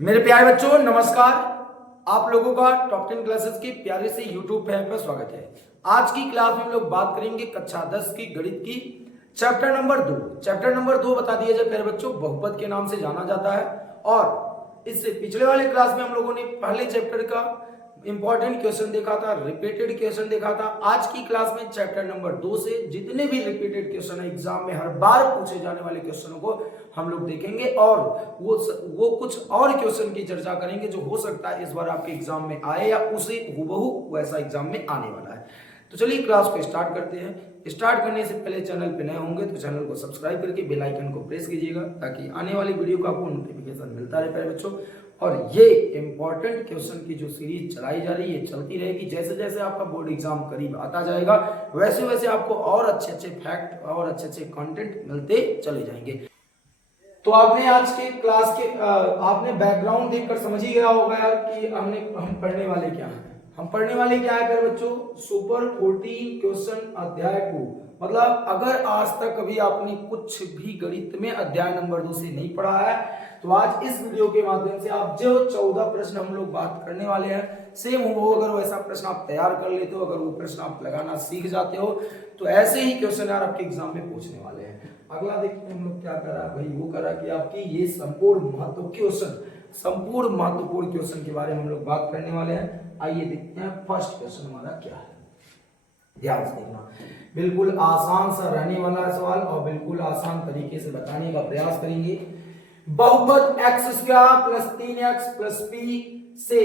मेरे प्यारे बच्चों नमस्कार। आप लोगों का टॉप 10 क्लासेस के प्यारे से यूट्यूब चैनल पर स्वागत है। आज की क्लास में हम लोग बात करेंगे कक्षा 10 की गणित की चैप्टर नंबर 2। चैप्टर नंबर 2 बता दिया जाए प्यारे बच्चों, बहुपद के नाम से जाना जाता है। और इससे पिछले वाले क्लास में हम लोगों ने पहले चैप्टर का इंपॉर्टेंट क्वेश्चन देखा था, रिपीटेड क्वेश्चन देखा था। आज की क्लास में चैप्टर नंबर 2 से जितने भी रिपीटेड क्वेश्चन है, एग्जाम में हर बार पूछे जाने वाले क्वेश्चनों को हम लोग देखेंगे और वो कुछ और क्वेश्चन की चर्चा करेंगे जो हो सकता है इस बार आपके एग्जाम में आए या उसे हुबहू वैसा एग्जाम में आने वाला है। तो चलिए क्लास को स्टार्ट करते हैं। स्टार्ट करने से पहले चैनल पे नए होंगे तो चैनल को सब्सक्राइब करके बेल आइकन को प्रेस कीजिएगा ताकि आने वाली वीडियो का आपको नोटिफिकेशन मिलता रहे प्यारे बच्चों। और ये इंपॉर्टेंट क्वेश्चन की जो सीरीज चलाई जा रही है चलती रहेगी। जैसे जैसे आपका बोर्ड एग्जाम करीब आता जाएगा वैसे वैसे आपको और अच्छे अच्छे फैक्ट और अच्छे अच्छे कंटेंट मिलते चले जाएंगे। तो आपने आज के क्लास के आपने बैकग्राउंड देखकर समझ ही गया होगा यार कि हम पढ़ने वाले क्या हैं। हम पढ़ने वाले क्या है प्यारे बच्चों, सुपर 14 क्वेश्चन अध्याय 2। मतलब अगर आज तक कभी आपने कुछ भी गणित में अध्याय नंबर 2 से नहीं पढ़ा है तो आज इस वीडियो के माध्यम से आप जो 14 प्रश्न हम लोग बात करने वाले हैं सेम हो, अगर वैसा प्रश्न आप तैयार कर लेते हो, अगर वो प्रश्न आप लगाना सीख जाते हो तो ऐसे ही क्वेश्चन यार आपके एग्जाम में पूछने वाले हैं। अगला देखते हैं हम लोग क्या करा भाई, वो करा कि आपकी ये संपूर्ण महत्वपूर्ण क्वेश्चन के बारे में हम लोग बात करने वाले हैं। आइए देखते हैं फर्स्ट क्वेश्चन हमारा क्या है। ध्यान से देखना, बिल्कुल आसान सा रहने वाला सवाल और बिल्कुल आसान तरीके से बताने का प्रयास करेंगे। बहुपद x square plus 3x plus p से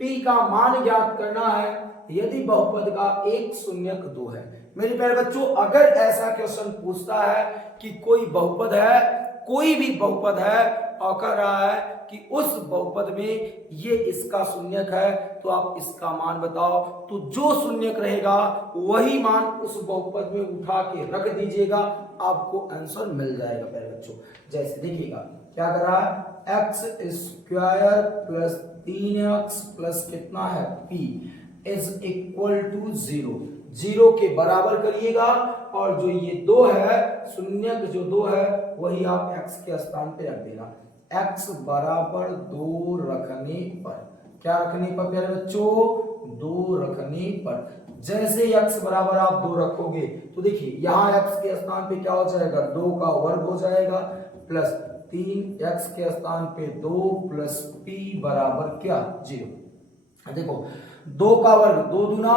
p का मान ज्ञात करना है यदि बहुपद का एक शून्यक 2 है। मेरे प्यारे बच्चों, अगर ऐसा क्वेश्चन पूछता है कि कोई बहुपद है, कोई भी बहुपद है और कह रहा है कि उस बहुपद में ये इसका शून्यक है तो आप इसका मान बताओ, तो जो शून्यक रहेगा वही मान उस बहुपद में उठा के रख दीजिएगा, आपको आंसर मिल जाएगा प्यारे बच्चों। जैसे देखिएगा क्या कर रहा है, x square plus 3x plus कितना है p इज इक्वल टू 0, 0 के बराबर करिएगा और जो ये 2 है शून्यक जो 2 है वही आप x के स्थान पे रख देगा। x बराबर 2 रखने पर, क्या रखने पर प्यारे बच्चों, 2 रखने पर, जैसे x बराबर आप 2 रखोगे तो देखिए यहाँ x के स्थान पे क्या हो जाएगा, 2 का वर्ग हो जाएगा प्लस 3x के स्थान पे 2 प्लस p बराबर क्या 0। देखो 2 का वर्ग 2 दूना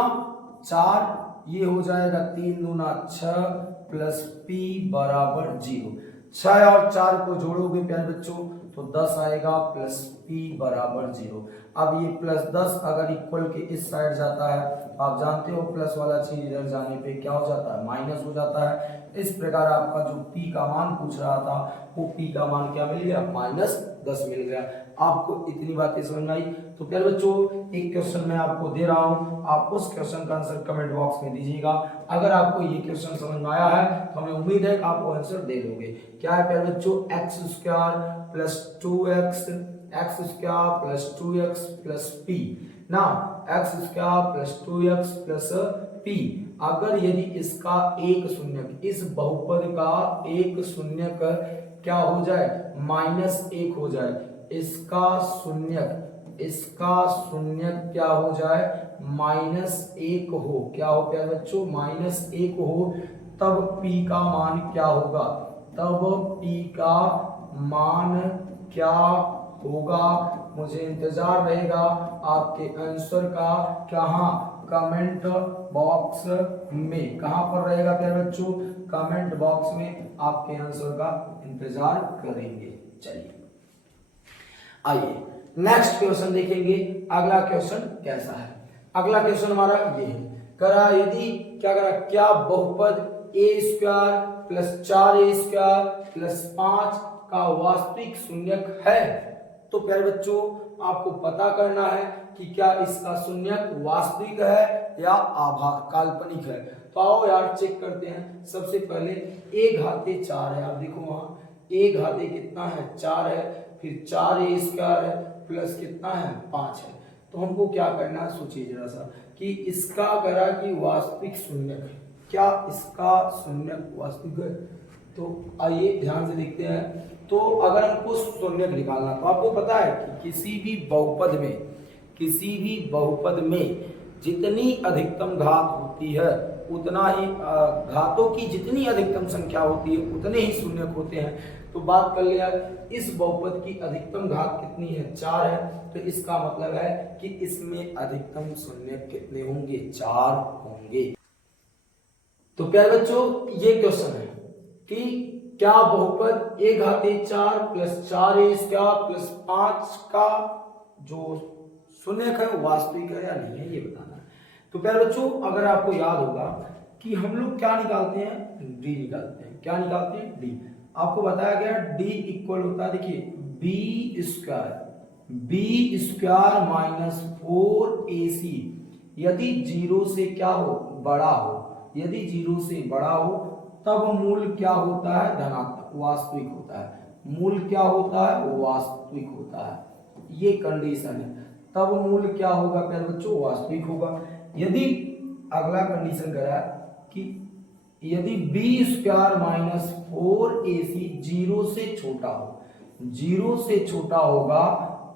4, ये हो जाएगा 3 दूना 6 प्लस p बराबर 0। 6 और 4 को जोड़ोगे प्यारे बच्चों तो 10 आएगा प्लस p बराबर 0। अब ये प्लस 10 अगर इक्वल के इस साइड जाता है, आप जानते हो प्लस वाला चीज इधर जाने पे क्या हो जाता है, माइनस हो जाता है। इस प्रकार आपका जो p का मान पूछ रहा था वो p का मान क्या मिल गया, -10 मिल गया। आपको इतनी बातें समझ आई तो प्यारे बच्चों एक क्वेश्चन मैं आपको दे रहा हूं, आप उस क्वेश्चन का आंसर कमेंट बॉक्स में दीजिएगा। अगर आपको ये क्वेश्चन समझ में आया है तो हमें उम्मीद है कि आप वो आंसर दे दोगे। क्या है प्यारे बच्चों, x square plus 2x, x square plus 2x plus p ना, x square plus 2x plus p। अगर यदि इसका एक शून्यक, इस बहुपद का एक शून्यक क्या हो जाए, -1 हो जाए, इसका शून्यक क्या हो जाए, -1 हो, क्या हो प्यारे बच्चों, -1 हो, तब p का मान क्या होगा, तब p का मान क्या होगा। मुझे इंतजार रहेगा आपके आंसर का, कहाँ, कमेंट बॉक्स में। कहां पर रहेगा प्यारे बच्चों, कमेंट बॉक्स में आपके आंसर का इंतजार करेंगे। चलिए आइए नेक्स्ट क्वेश्चन देखेंगे। अगला क्वेश्चन कैसा है, अगला क्वेश्चन हमारा ये है, करा यदि क्या करा, क्या बहुपद a square plus 4a square plus 5 का वास्तविक शून्यक है। तो प्यारे बच्चों आपको पता करना है कि क्या इसका शून्यक वास्तविक है या काल्पनिक है। तो आओ यार चेक करते हैं। सबसे पहले a घाते 4 है, आप देखो वहां a घाते कितना है, 4 है, फिर 4a स्क्वायर है प्लस कितना है, 5 है। तो हमको क्या करना है, सोचिए जरा सा कि इसका करा कि वास्तविक शून्यक है, क्या इसका शून्यक वास्तविक है, तो आइए ध्यान से देखते हैं। तो अगर हमको शून्य निकालना, तो आपको पता है कि किसी भी बहुपद में जितनी अधिकतम घात होती है उतना ही घातों की जितनी अधिकतम संख्या होती है उतने ही शून्य होते हैं। तो बात कर लिया, इस बहुपद की अधिकतम घात कितनी है, 4 है। तो इसका मतलब है कि इसमें अधिकतम शून्य कितने होंगे, 4 होंगे। तो प्यारे बच्चों, ये क्वेश्चन है कि क्या बहुपद a घाते 4 plus 4a square plus 5 का जो शून्य है वो वास्तविक है या नहीं है, ये बताना है। तो प्यारे बच्चों, अगर आपको याद होगा कि हम लोग क्या निकालते हैं, d निकालते हैं। क्या निकालते हैं, d। आपको बताया गया d इक्वल होता है, देखिए b स्क्वायर माइनस 4ac। यदि 0 से क्या हो, बड़ा हो, यदि 0 से बड़ा हो तब मूल क्या होता है, धनात्मक, वास्तविक होता है। मूल क्या होता है, वो वास्तविक होता है। ये कंडीशन है, तब मूल क्या होगा प्यारे बच्चों, वास्तविक होगा। यदि अगला कंडीशन करा कि यदि b स्क्वायर माइनस 4ac 0 से छोटा हो, 0 से छोटा होगा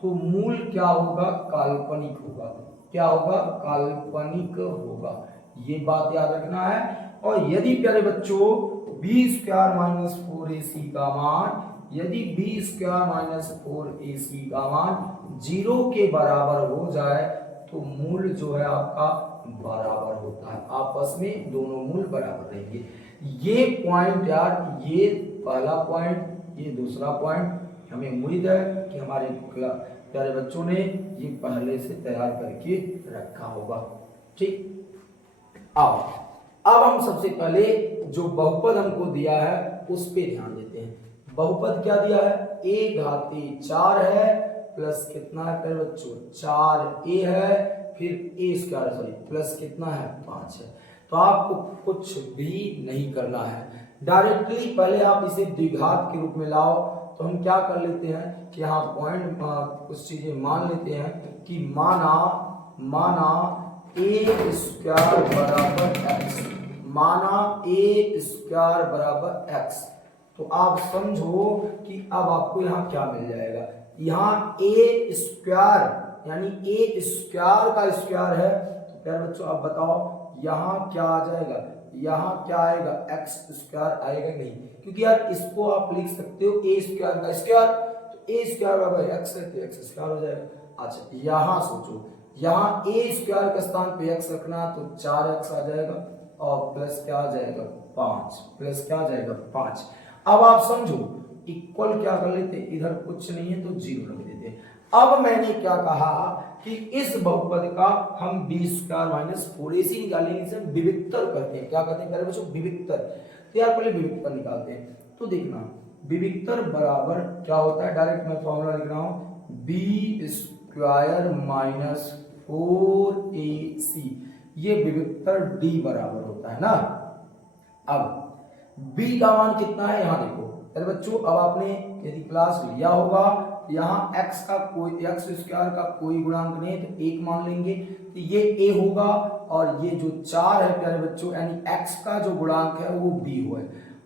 तो मूल क्या होगा, काल्पनिक होगा। क्या होगा, काल्पनिक होगा। ये बात याद रखना है। और यदि प्यारे बच्चों b स्क्वायर माइनस 4ac का मान, यदि b स्क्वायर माइनस 4ac का मान 0 के बराबर हो जाए तो मूल जो है आपका बराबर होता है, आपस में दोनों मूल बराबर रहेंगे। ये पॉइंट यार, ये पहला पॉइंट, ये दूसरा पॉइंट, हमें उम्मीद है कि हमारे प्यारे बच्चों ने ये पहले से तैयार करके रखा होगा। ठीक, अब हम सबसे पहले जो बहुपद हमको दिया है उस पे ध्यान देते हैं। बहुपद क्या दिया है, a घाते 4 है प्लस कितना है प्यारे बच्चों, 4a है, फिर a स्क्वायर सॉरी प्लस कितना है, 5 है। तो आपको कुछ भी नहीं करना है, डायरेक्टली पहले आप इसे द्विघात के रूप में लाओ। तो हम क्या कर लेते हैं कि यहाँ पॉइंट कुछ चीजें मान लेते हैं कि माना a स्क्वायर बराबर x, माना a स्क्वायर बराबर x। तो आप समझो कि अब आपको यहाँ क्या मिल जाएगा, यहाँ a स्क्वायर यानी a स्क्वायर का स्क्वायर है। तो प्यारे बच्चों आप बताओ यहाँ क्या आ जाएगा, यहाँ क्या आएगा, x स्क्वायर आएगा नहीं, क्योंकि यार इसको आप लिख सकते हो a स्क्वायर का स्क्वायर। तो a स्क्वायर बराबर x है तो x स्क्वायर हो जाएगा। अच्छा यहाँ सोचो, यहाँ a स्क्वायर के स्थान पे x रखना तो 4x आ जाएगा और प्लस क्या आ जाएगा, 5, प्लस क्या आ जाएगा, 5। अब आप समझो इक्वल क्या कर लेते, इधर कुछ नहीं है तो 0 रख देते। अब मैंने क्या कहा कि इस बहुपद का हम b स्क्वायर माइनस 4ac निकालेंगे, इसे विविक्तर करते हैं। क्या करते हैं प्यारे बच्चों, विविक्तर। तो यार पहले विविक्तर निकालते हैं। तो देखना विविक्तर बराबर क्या होता है, डायरेक्ट मैं फॉर्मूला लिख रहा हूं, b स्क्वायर माइनस 4ac, ये विविक्तर d बराबर होता है ना। अब b का मान कितना है, यहां देखो अरे बच्चों, अब आपने यदि क्लास लिया होगा यहाँ x का कोई x स्क्वायर का कोई गुणांक नहीं तो 1 मान लेंगे, तो ये a होगा। और ये जो 4 है प्यारे बच्चों यानी x का जो गुणांक है वो b है,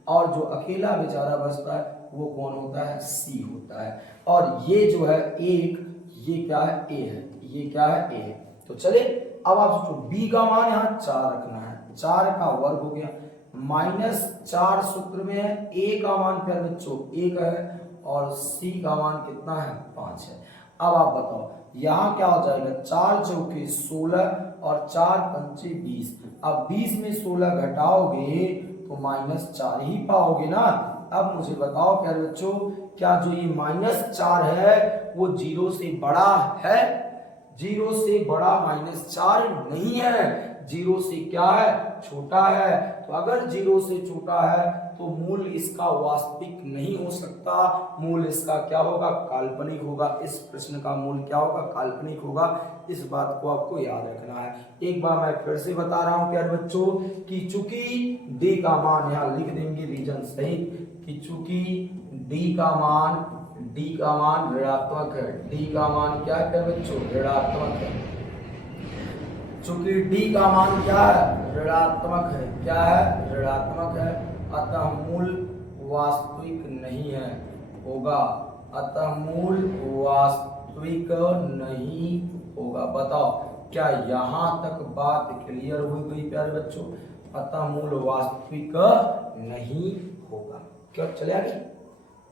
और जो अकेला बेचारा बचता है वो कौन होता है, c होता है। और ये जो है 1, ये क्या है, a है, ये क्या है, a है। तो चले अब आप सोचो b का मान यहाँ 4 रखना है, 4 का वर्ग हो गया, माइनस 4 सूत्र में है, a का मान प्यारे बच्चों 1 है और c का मान कितना है, 5 है। अब आप बताओ यहाँ क्या हो जाएगा, 4 चौके 16 और 4 पंचे 20। अब 20 में 16 घटाओगे तो -4 ही पाओगे ना। अब मुझे बताओ प्यारे बच्चों, क्या जो ये -4 है वो 0 से बड़ा है, 0 से बड़ा -4 नहीं है, 0 से क्या है, छोटा है। तो अगर 0 से छोटा है तो मूल इसका वास्तविक नहीं हो सकता, मूल इसका क्या होगा, काल्पनिक होगा। इस प्रश्न का मूल क्या होगा, काल्पनिक होगा। इस बात को आपको याद रखना है। एक बार मैं फिर से बता रहा हूं प्यारे बच्चों कि चूंकि d का मान यहां लिख देंगे रीजन सहित कि चूंकि d का मान ऋणात्मक है, d का मान क्या है प्यारे बच्चों, ऋणात्मक है। चूंकि d का मान क्या है, ऋणात्मक है, क्या है, ऋणात्मक है, अतः मूल वास्तविक नहीं है होगा, अतः मूल वास्तविक नहीं होगा। बताओ क्या यहाँ तक बात क्लियर हो गई प्यारे बच्चों? अतः मूल वास्तविक नहीं होगा। क्या चले आगे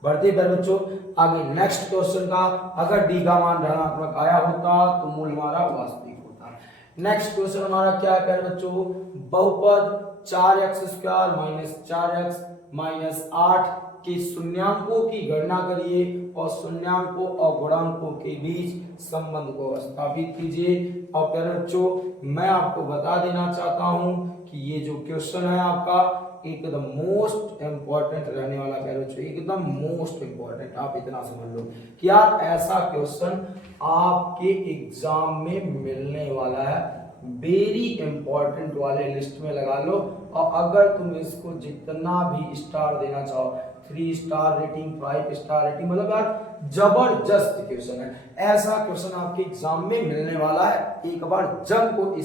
बढ़ते प्यारे बच्चों आगे नेक्स्ट क्वेश्चन का, अगर डी का मान ऋणात्मक आया होता तो मूल हमारा वास्तविक होता। नेक्स्ट क्वेश्चन हमारा क्या है प्यारे बच्चों? बहुपद 4x² माइनस 4x माइनस 8 के शून्यांकों की गणना करिए और शून्यांकों और गुणांकों के बीच संबंध को स्थापित कीजिए। और प्यारे बच्चों मैं आपको बता देना चाहता हूं कि ये जो क्वेश्चन है आपका एकदम मोस्ट इंपॉर्टेंट रहने वाला प्यारे बच्चों, एकदम मोस्ट इंपॉर्टेंट। आप इतना समझ लो कि यार ऐसा क्वेश्चन आपके एग्जाम में मिलने वाला है, वेरी इंपॉर्टेंट वाले लिस्ट में लगा लो। और अगर तुम इसको जितना भी स्टार देना चाहो, 3 स्टार रेटिंग, 5 स्टार रेटिंग, मतलब यार जबरदस्त क्वेश्चन है। ऐसा क्वेश्चन आपके एग्जाम में मिलने वाला है, एक बार जमकर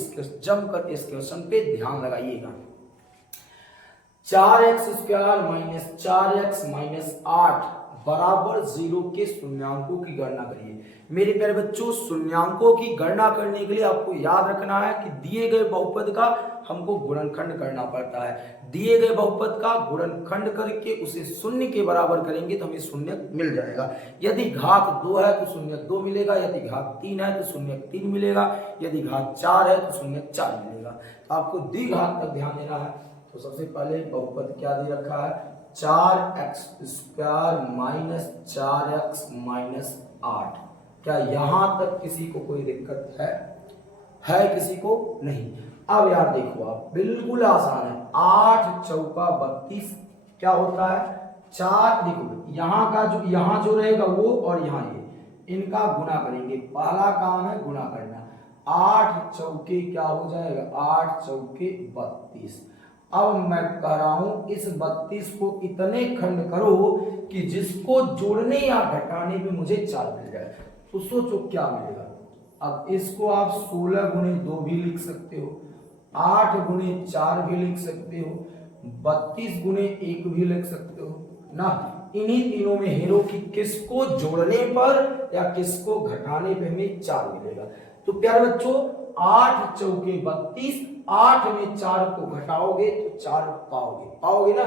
इस क्वेश्चन पे ध्यान लगाइएगा। 4x² माइनस 4x माइनस 8 बराबर 0 के शून्यांकों की गणना करिए। मेरे प्यारे बच्चों शून्यांकों की गणना करने के लिए आपको याद रखना है कि दिए गए बहुपद का हमको गुणनखंड करना पड़ता है। दिए गए बहुपद का गुणनखंड करके उसे शून्य के बराबर करेंगे तो हमें शून्य मिल जाएगा। यदि घात 2 है तो शून्य 2 मिलेगा, यदि घात 3 है तो शून्य 3 मिलेगा, यदि घात 4 है तो शून्य 4 मिलेगा। तो आपको द्विघात तक ध्यान देना है। तो सबसे पहले बहुपद क्या दे रखा है? 4x² minus 4x minus 8। क्या यहां तक किसी को कोई दिक्कत है किसी को? नहीं। अब यार देखो आप बिल्कुल आसान है। 8 चौका 32 क्या होता है? 4 देखो यहाँ का जो यहाँ जो रहेगा वो और यहाँ ये इनका गुना करेंगे। पहला काम है गुना करना। 8 चौके क्या हो जाएगा? 8 चौके 32। अब मैं कह रहा हूं इस 32 को इतने खंड करो कि जिसको जोड़ने या घटाने पे मुझे 4 मिल जाए। तो सोचो क्या मिलेगा। अब इसको आप 16 गुणे 2 भी लिख सकते हो, 8 गुणे 4 भी लिख सकते हो, 32 गुणे 1 भी लिख सकते हो ना। इन्हीं तीनों में हेरो कि किसको जोड़ने पर या किसको घटाने पे हमें 4 मिलेगा। तो प्यारे बच्चों 8 चौके 32, 8 में 4 को घटाओगे तो 4 पाओगे ना।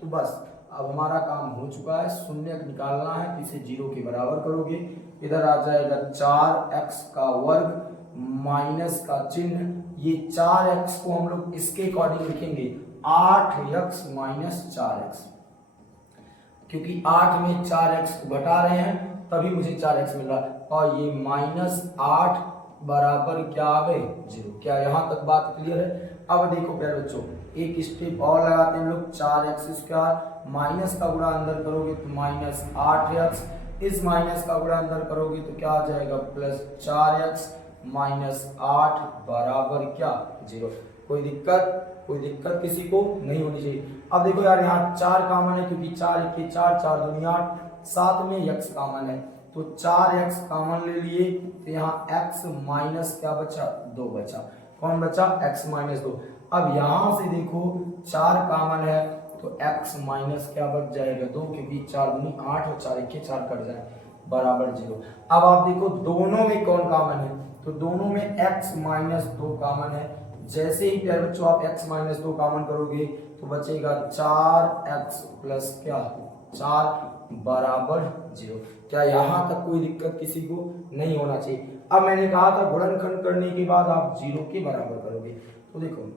तो बस अब हमारा काम हो चुका है। शून्य निकालना है तो इसे 0 के बराबर करोगे। इधर आ जाएगा 4x का वर्ग माइनस का चिन्ह। ये 4x को हम लोग इसके अकॉर्डिंग लिखेंगे 8x माइनस 4x, क्योंकि 8 में 4x को घटा रहे हैं तभी मुझे 4x मिल रहा है। और ये -8 बराबर क्या आ गए? 0। क्या यहाँ तक बात क्लियर है? अब देखो प्यारे बच्चों एक स्टेप और लगाते हैं हम लोग। 4x² माइनस का गुणा अंदर करोगे तो -8x, इस माइनस का गुणा अंदर करोगे तो क्या आ जाएगा? +4x माइनस 8 बराबर क्या? 0। कोई दिक्कत किसी को नहीं होनी चाहिए। अब देखो यार यहाँ 4 कॉमन है क्योंकि 4 1 4, 4 दूनी 8, साथ में x कॉमन है तो 4x कॉमन ले लिए तो यहाँ x माइनस क्या बचा? 2 बचा। कौन बचा? x minus 2। अब यहाँ से देखो 4 कॉमन है तो x माइनस क्या बच जाएगा? 2, क्योंकि 4 दूनी 8 और 4 1 4 कट जाए बराबर 0। अब आप देखो दोनों में कौन कॉमन है? तो दोनों में x माइनस 2 कॉमन है। जैसे ही प्यारे बच्चों आप x माइनस 2 कॉमन करोगे तो बचेगा 4x प्लस क्या? 4 बराबर 0। क्या यहाँ तक कोई दिक्कत किसी को नहीं होना चाहिए? अब मैंने कहा था गुणनखंड करने के बाद आप 0 के बराबर करोगे। तो देखो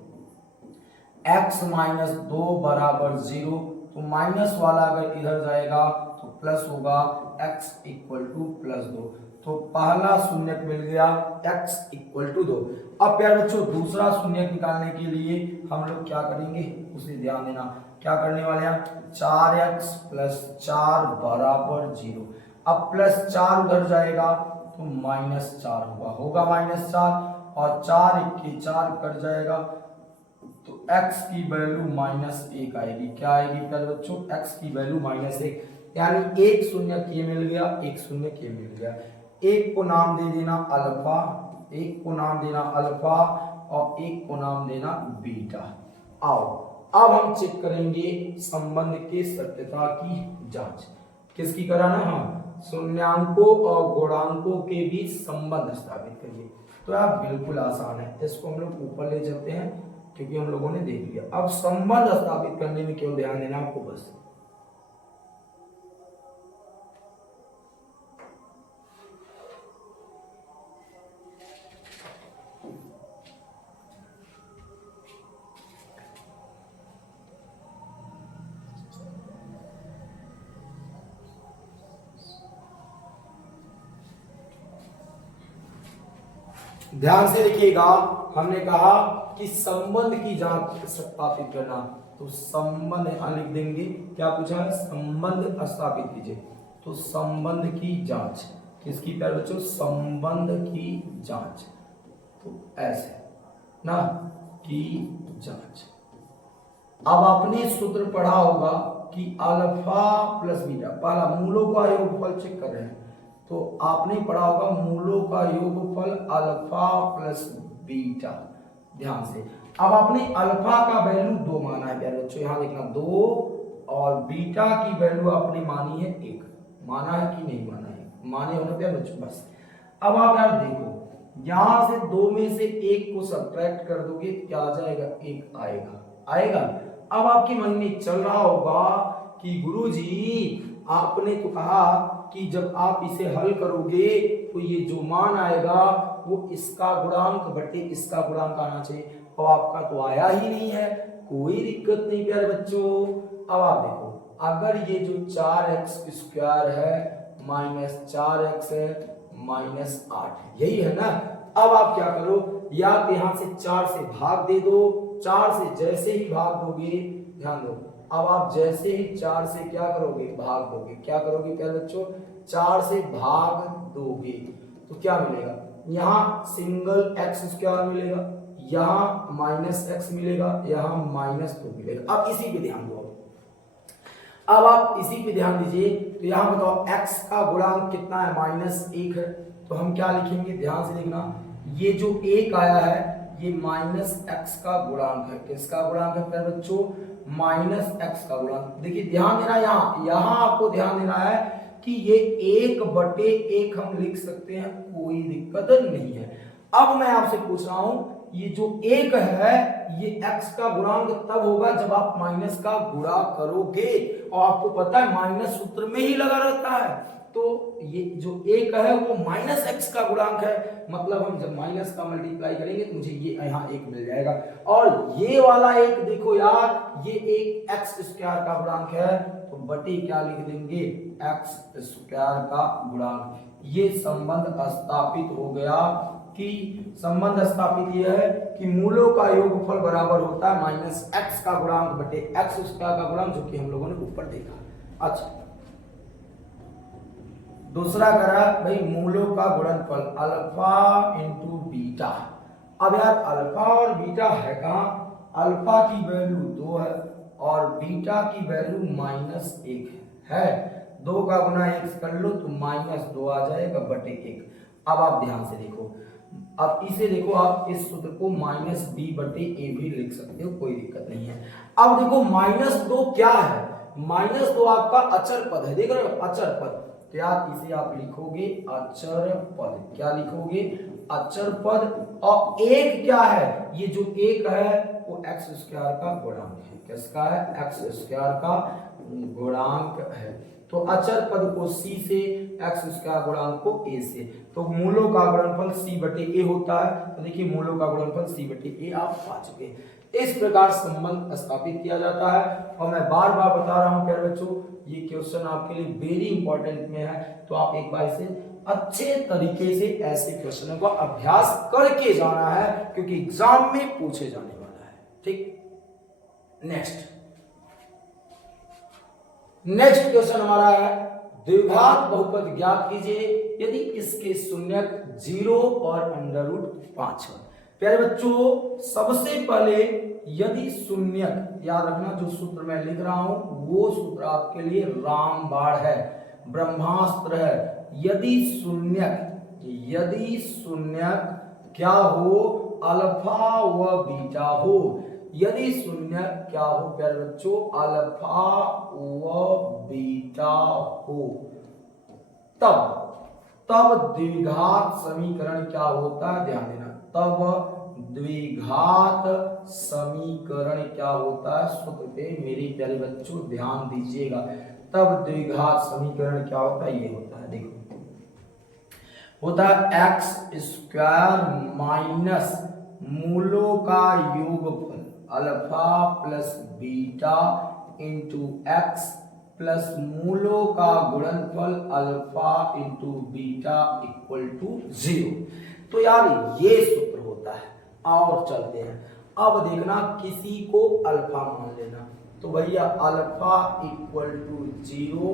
x माइनस 2 बराबर 0, तो माइनस वाला अगर इधर जाएगा तो प्लस होगा, x इक्वल टू +2। तो पहला शून्यक मिल गया x इक्वल टू 2। अब प्यारे बच्चों दूसरा शून्यक निकालने के लिए हम लोग क्या करेंगे उसे ध्यान देना। क्या करने वाले हैं? 4x प्लस 4 बराबर 0। अब +4 उधर जाएगा तो -4 होगा -4 और 4 1 4 कट जाएगा तो x की वैल्यू -1 आएगी। क्या आएगी प्यारे बच्चों? x की वैल्यू -1, यानी एक शून्यक ये मिल गया, एक शून्यक ये मिल गया। एक को नाम दे देना अल्फा, एक को नाम देना अल्फा और एक को नाम देना बीटा। आओ अब हम चेक करेंगे संबंध के सत्यता की जांच। किसकी कराना? हाँ, शून्यांकों और गुणांकों के बीच संबंध स्थापित करिए। तो आप बिल्कुल आसान है, इसको हम लोग ऊपर ले चलते हैं क्योंकि हम लोगों ने देख लिया। अब संबंध स्थापित करने में केवल ध्यान देना आपको बस। ध्यान से देखिएगा, हमने कहा कि संबंध की जांच स्थापित करना, तो संबंध लिख देंगे। क्या पूछा है? संबंध स्थापित कीजिए। तो संबंध की जांच किसकी? प्यारे बच्चों, संबंध की जांच। तो ऐसे ना की जांच। अब आपने सूत्र पढ़ा होगा कि अल्फा प्लस बीटा, पहला मूलों का योगफल चेक कर रहे हैं, तो आपने पढ़ा होगा मूलों का योगफल अल्फा प्लस बीटा। ध्यान से, अब आपने अल्फा का वैल्यू 2 माना है प्यारे बच्चों, यहां देखना 2, और बीटा की वैल्यू आपने मानी है 1। माना है कि नहीं माना है? माने होने प्यारे बच्चों बस। अब आप यार देखो, यहां से 2 में से 1 को सब्ट्रैक्ट कर दोगे, क्या आ जाएगा? 1 आएगा। अब आपके मन में चल रहा होगा कि गुरुजी आपने तो कहा कि जब आप इसे हल करोगे तो ये जो मान आएगा वो इसका गुणांक बटे इसका गुणांक आना चाहिए, और आपका तो आया ही नहीं है। कोई दिक्कत नहीं प्यारे बच्चों। अब आप देखो, अगर ये जो 4x स्क्वायर है माइनस 4x है माइनस 8 है, यही है ना। अब आप क्या करो, या तो यहां से 4 से भाग दे दो, 4 से जैसे ही भाग दोगे, ध्यान दो, अब आप जैसे ही 4 से क्या करोगे? भाग दोगे। क्या करोगे प्यारे बच्चों? 4 से भाग दोगे तो क्या मिलेगा? यहाँ सिंगल एक्स स्क्वायर मिलेगा, यहाँ माइनस एक्स मिलेगा, यहाँ माइनस 2 मिलेगा। अब इसी पे ध्यान दो। अब आप इसी पे ध्यान दीजिए, तो यहाँ बताओ x का गुणांक कितना है? -1 है। तो हम क्या लिखेंगे? ध्यान से देखना, ये जो 1 आया है ये -x का गुणांक है। किसका गुणांक है प्यारे बच्चों? -x का गुणांक। देखिए ध्यान देना, यहाँ आपको ध्यान देना है कि ये 1/1 हम लिख सकते हैं, कोई दिक्कत नहीं है। अब मैं आपसे पूछ रहा हूं, ये जो 1 है ये x का गुणांक तब होगा जब आप माइनस का गुणा करोगे, और आपको पता है माइनस सूत्र में ही लगा रहता है। तो ये जो 1 है वो -x का गुणांक है, मतलब हम जब माइनस का मल्टीप्लाई करेंगे तो मुझे ये यहाँ 1 मिल जाएगा। और ये वाला 1 देखो यार, ये एक x स्क्वायर का गुणांक है, तो बटे क्या लिख देंगे? x स्क्वायर का गुणांक। ये संबंध स्थापित हो गया कि संबंध स्थापित यह है कि मूलों का योगफल बराबर होता है -x का गुणांक बटे x स्क्वायर का गुणांक, जो कि हम लोगों ने ऊपर देखा। अच्छा, दूसरा करा भाई मूलों का गुणनफल अल्फा इंटू बीटा। अब यार अल्फा और बीटा है कहाँ? अल्फा की वैल्यू 2 है और बीटा की वैल्यू -1 है। 2 का गुना 1 कर लो तो -2 आ जाएगा बटे 1। अब आप ध्यान से देखो, अब इसे देखो, आप इस सूत्र को -b बटे a भी लिख सकते हो, कोई दिक्कत नहीं है। अब देखो -2 क्या है? -2 आपका अचर पद है, देख रहे हो? अचर पद। क्या इसे आप लिखोगे? अचर पद। क्या लिखोगे? अचर पद। और 1 क्या है? ये जो 1 है वो x स्क्वायर का गुणांक है। किसका है? x स्क्वायर का गुणांक है। तो अचर पद को c से, x स्क्वायर गुणांक को a से, तो मूलों का गुणनफल c बटे a होता है। तो देखिए मूलों का गुणनफल c बटे a आप पा चुके। इस प्रकार संबंध स्थापित किया जाता है। और मैं बार बार बता रहा हूं प्यारे बच्चों, ये क्वेश्चन आपके लिए वेरी इंपॉर्टेंट में है, तो आप एक बार इसे अच्छे तरीके से ऐसे क्वेश्चनों का अभ्यास करके जाना है, क्योंकि एग्जाम में पूछे जाने वाला है। ठीक, नेक्स्ट क्वेश्चन हमारा है द्विघात बहुपद ज्ञात कीजिए यदि इसके शून्यक 0 और √5 हो। प्यारे बच्चों, सबसे पहले यदि शून्यक, याद रखना जो सूत्र मैं लिख रहा हूं वो सूत्र आपके लिए रामबाण है, ब्रह्मास्त्र है। यदि शून्यक क्या हो? अल्फा व बीटा हो। यदि शून्य क्या हो प्यारे बच्चों, अल्फा व बीटा हो, तब द्विघात समीकरण क्या होता है, ध्यान देना, तब द्विघात समीकरण क्या होता है, सूत्र पे मेरे प्यारे बच्चों ध्यान दीजिएगा। तब द्विघात समीकरण क्या होता है, ये होता है, देखो होता है एक्स स्क्वायर माइनस मूलों का योगफल alpha plus beta into x plus मूलों का गुणनफल alpha into beta equal to 0। तो यार ये सूत्र होता है। और चलते हैं, अब देखना किसी को अल्फा मान लेना, तो भैया अल्फा इक्वल टू 0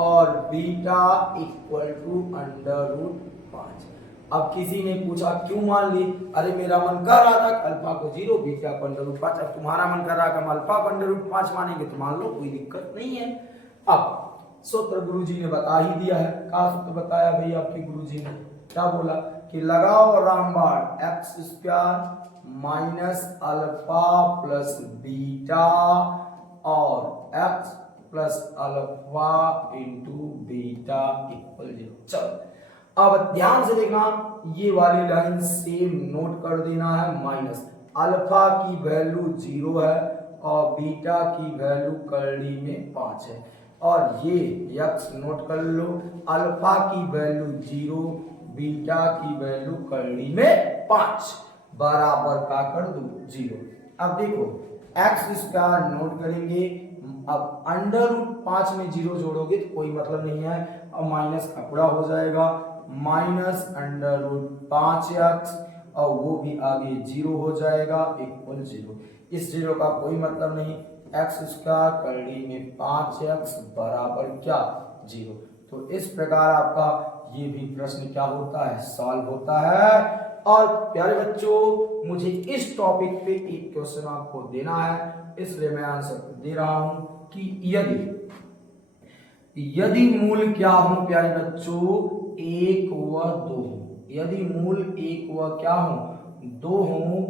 और बीटा इक्वल टू √5। अब किसी ने पूछा क्यों मान ली, अरे मेरा मन कर रहा था अल्फा को 0 बीटा को √5, अब तुम्हारा मन कर रहा है कि हम अल्फा को √5 मानेंगे तो मान लो, कोई दिक्कत नहीं है। अब सूत्र गुरुजी ने बता ही दिया है। क्या सूत्र बताया भैया आपके गुरुजी ने, क्या बोला कि लगाओ रामबाण x square minus alpha plus beta और x plus alpha into beta equal 0। चलो अब ध्यान से देखना, ये वाली लाइन सेम नोट कर देना है। माइनस अल्फा की वैल्यू 0 है और बीटा की वैल्यू करड़ी में 5 है, और ये यक्स नोट कर लो, अल्फा की वैल्यू 0 बीटा की वैल्यू करड़ी में 5 बराबर का कर दो 0। अब देखो एक्स स्क्वायर नोट करेंगे, अब √5 में 0 जोड़ोगे तो कोई मतलब नहीं है, अब माइनस कपड़ा हो जाएगा, माइनस √5x और वो भी आगे 0 हो जाएगा इक्वल 0। इस 0 का कोई मतलब नहीं, एक्स स्क्वायर करड़ी में 5x बराबर क्या 0। तो इस प्रकार आपका ये भी प्रश्न क्या होता है, सॉल्व होता है। और प्यारे बच्चों मुझे इस टॉपिक पे एक क्वेश्चन आपको देना है, इसलिए मैं आंसर दे रहा हूं कि यदि मूल क्या हो प्यारे बच्चों 1 व 2, यदि मूल 1 व क्या हो 2 हो,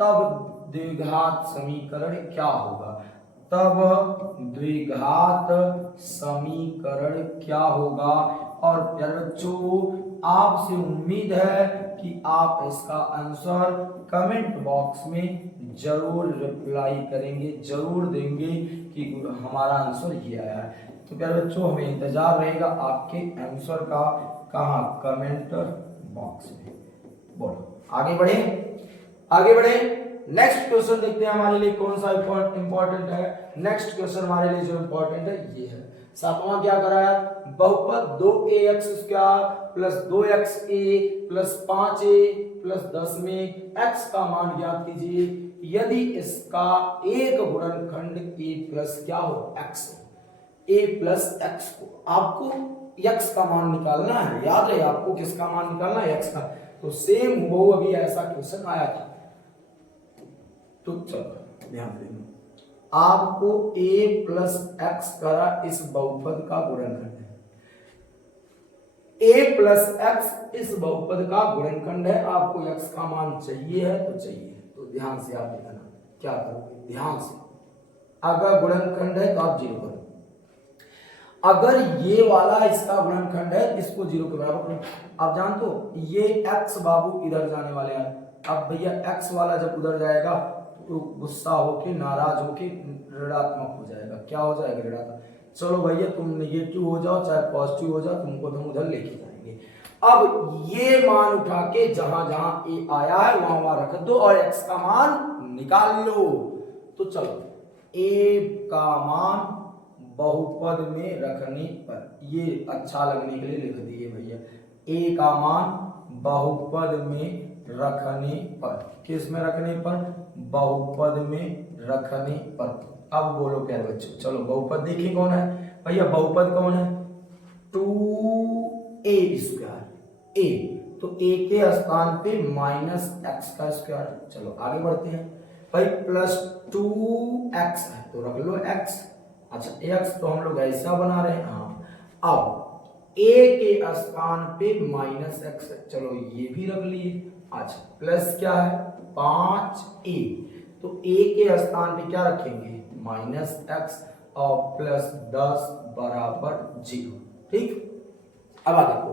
तब द्विघात समीकरण क्या होगा, तब द्विघात समीकरण क्या होगा। और प्यारे बच्चों आपसे उम्मीद है कि आप इसका आंसर कमेंट बॉक्स में जरूर रिप्लाई करेंगे, जरूर देंगे कि हमारा आंसर ये आया है। तो प्यारे बच्चों हमें इंतजार रहेगा आपके आंसर का, कहाँ, कमेंट बॉक्स में। बोलो आगे बढ़े, आगे बढ़े। नेक्स्ट क्वेश्चन देखते हैं हमारे लिए कौन सा इंपॉर्टेंट है। नेक्स्ट क्वेश्चन हमारे लिए जो इंपॉर्टेंट है ये है, सातवां क्या कराया, बहुपद 2ax² plus 2xa plus 5a plus 10 में x का मान ज्ञात कीजिए यदि इसका एक गुणनखंड a प्लस क्या हो x, a प्लस x को आपको x का मान निकालना है, याद रहे आपको किसका मान निकालना है, x का। तो सेम वो अभी ऐसा क्वेश्चन आया था, तो चलो ध्यान देना, आपको a प्लस x करा इस बहुपद का गुणनखंड है, a प्लस x इस बहुपद का गुणनखंड है, आपको x का मान चाहिए है तो चाहिए, तो ध्यान से आप देखना क्या करोगे, ध्यान से। अगर गुणनखंड है तो आप 0 करो, अगर ये वाला इसका गुणनखंड है इसको 0 के बराबर करो। आप जानते हो ये x बाबू इधर जाने वाले हैं, अब भैया x वाला जब उधर जाएगा तो गुस्सा होके नाराज होके ऋणात्मक हो जाएगा, क्या हो जाएगा, ऋणात्मक। चलो भैया तुम नेगेटिव हो जाओ चाहे पॉजिटिव हो जाओ, तुमको हम उधर लेके जाएंगे। अब ये मान उठा के जहां जहां ए आया है वहां वहां रख दो और x का मान निकाल लो। तो चलो a का मान बहुपद में रखने पर, ये अच्छा लगने के लिए लिख दिए भैया, a का मान बहुपद में रखने पर, किस में रखने पर, बहुपद में रखने पर। अब बोलो प्यारे बच्चों, चलो बहुपद देखिए कौन है भैया, बहुपद कौन है 2a², a तो a के स्थान पे -x का स्क्वायर। चलो आगे बढ़ते हैं भाई, प्लस 2x है तो रख लो x, अच्छा x तो हम लोग ऐसा बना रहे हैं, हाँ। अब a के स्थान पे -x है, चलो ये भी रख लिए, अच्छा प्लस क्या है 5a, तो a के स्थान पे क्या रखेंगे -x और +10 बराबर 0। ठीक, अब आगे देखो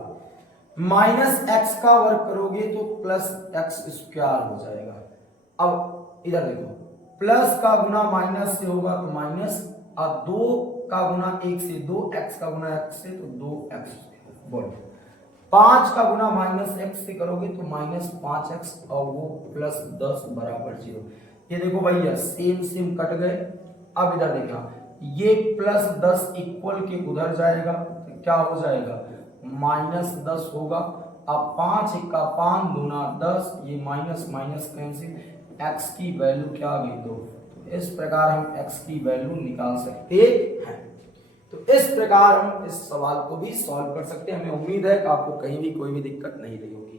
-x का वर्ग करोगे तो +x² हो जाएगा। अब इधर देखो प्लस का गुना माइनस से होगा तो माइनस, और 2 का गुना 1 से 2, x का गुना x से तो 2x बोलो। 5 का गुना -x से करोगे तो -5x और वो +10 बराबर 0। ये देखो भैया सेम सेम कट गए। अब इधर देखना ये +10 इक्वल के उधर जाएगा तो क्या हो जाएगा -10 होगा। अब 5 का 5 गुना 10, ये माइनस माइनस कैंसिल, x की वैल्यू क्या आ गई 2। तो इस प्रकार हम x की वैल्यू निकाल सकते हैं। तो इस प्रकार हम इस सवाल को भी सॉल्व कर सकते हैं। हमें उम्मीद है कि आपको कहीं भी कोई भी दिक्कत नहीं रही होगी।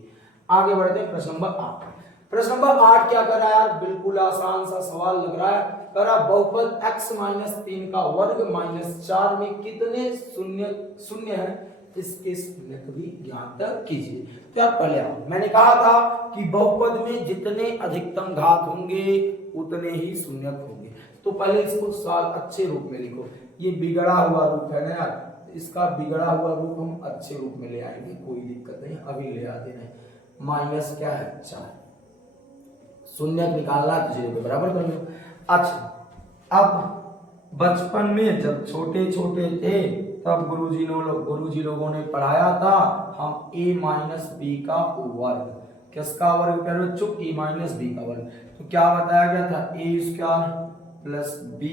आगे बढ़ते हैं प्रश्न नंबर 8। प्रश्न नंबर 8 क्या कर रहा है यार, बिल्कुल आसान सा सवाल लग रहा है। कह रहा बहुपद x - 3 का वर्ग -4 में कितने शून्य है, इसके शून्य भी ज्ञात कीजिए। तो यार पहले आओ, मैंने कहा था कि बहुपद में जितने अधिकतम घात होंगे उतने ही शून्य होंगे। तो पहले इसको अच्छे रूप में लिखो। ये बिगड़ा हुआ रूप है ना यार, इसका बिगड़ा हुआ रूप हम अच्छे रूप में ले आएंगे, कोई दिक्कत नहीं, अभी ले आते हैं। माइनस क्या है 4, शून्य निकालना तो 0 के बराबर कर लो। अच्छा, अब बचपन में जब छोटे छोटे थे तब गुरुजी लोगों ने पढ़ाया था हम a - b का वर्ग, किसका वर्ग कह रहे हो बच्चों, a - b का वर्ग। तो क्या बताया गया था a² + b²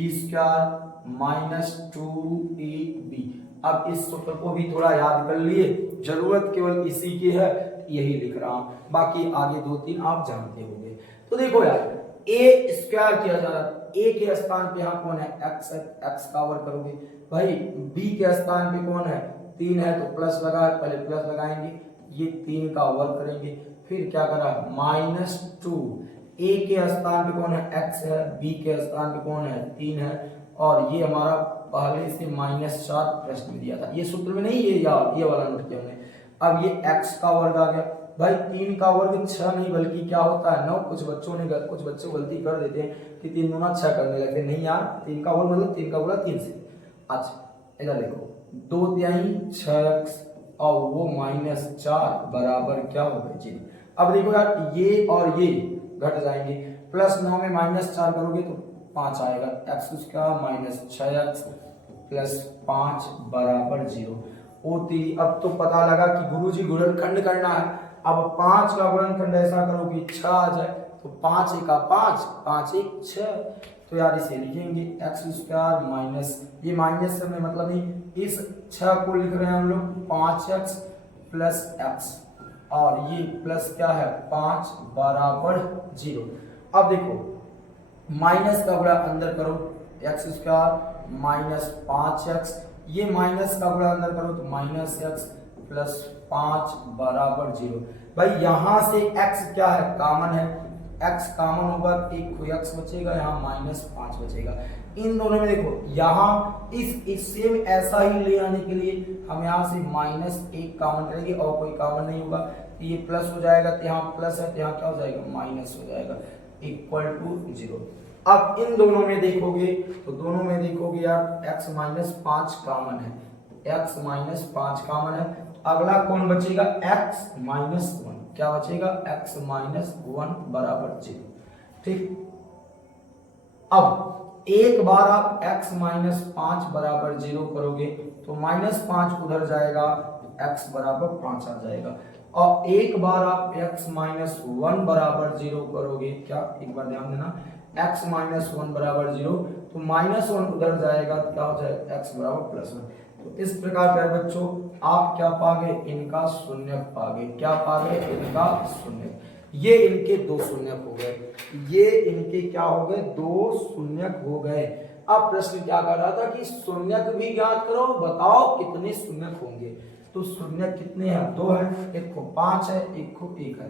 - 2ab। अब इस सूत्र को भी थोड़ा याद कर लिए, जरूरत केवल इसी की है, यही लिख रहा हूं, बाकी आगे 2-3 आप जानते होंगे। तो देखो यार a² किया जा रहा है, a के स्थान पे यहाँ कौन है x है, x का वर्ग करोगे भाई। b के स्थान पे कौन है 3 है तो प्लस लगा, पहले प्लस लगाएंगे, ये 3 का वर्ग करेंगे, फिर क्या करा -2। a के स्थान पे कौन है x है, b के स्थान पे कौन है 3 है, और ये हमारा पहले से -4 प्रश्न में दिया था, ये सूत्र में नहीं, ये वाला नोट किया हमने। अब ये x का वर्ग आ गया भाई, 3 का वर्ग 6 नहीं बल्कि क्या होता है 9। कुछ बच्चे गलती कर देते हैं कि 3 दूना 6 करने लगते, नहीं यार 3 का वर्ग मतलब 3 का गुणा 3 से। अच्छा इधर देखो 2 तिहाई 6x और वो -4 बराबर क्या होगा 0। अब देखो यार ये और ये घट जाएंगे, +9 में -4 करोगे तो 5 आएगा, x² - 6x + 5 बराबर 0। अब तो पता लगा कि गुरुजी गुणनखंड करना है। अब 5 का गुणनखंड ऐसा करो कि 6 आ जाए, तो 5 × 5 5 × 6। तो यार इसे लिखेंगे x² ये माइनस में मतलब नहीं, इस 6 को लिख रहे हैं हम लोग 5x + x, और ये प्लस क्या है 5 बराबर 0। अब देखो माइनस का गुणा अंदर करो, x² - 5x, ये माइनस का गुणा अंदर करो तो -x + 5 बराबर 0। भाई यहां से x क्या है कामन है, x कामन होगा, एक को x बचेगा, यहाँ -5 बचेगा। इन दोनों में देखो यहाँ इस सेम ऐसा ही ले आने के लिए हम यहाँ से -1 कामन करेंगे और कोई कामन नहीं होगा, तो ये प्लस हो जाएगा, तो यहाँ प्लस है तो यहाँ क्या हो जाएगा माइनस हो जाएगा, = 0। अब इन दोनों में देखोगे तो दोनों में देखोगे यार x - 5 कामन है, x - 5 कामन है। अगला कौन बचेगा x - 1, क्या बचेगा x - 1 बराबर 0। ठीक, अब एक बार आप x - 5 बराबर 0 करोगे तो -5 उधर जाएगा, x बराबर 5 आ जाएगा, और एक बार आप x - 1 बराबर 0 करोगे, क्या एक बार ध्यान देना, x - 1 बराबर 0 तो -1 उधर जाएगा, क्या हो जाएगा x बराबर +1। तो इस प्रकार प्यारे बच्चों आप क्या पागे, इनका शून्य पागे, क्या पागे इनका शून्य। ये इनके 2 शून्य हो गए, ये इनके क्या हो गए 2 शून्य हो गए। अब प्रश्न क्या कर रहा था कि शून्य भी ज्ञात करो, बताओ कितने शून्य होंगे। तो शून्य कितने हैं 2 है, एक को 5 है, एक को 1 है,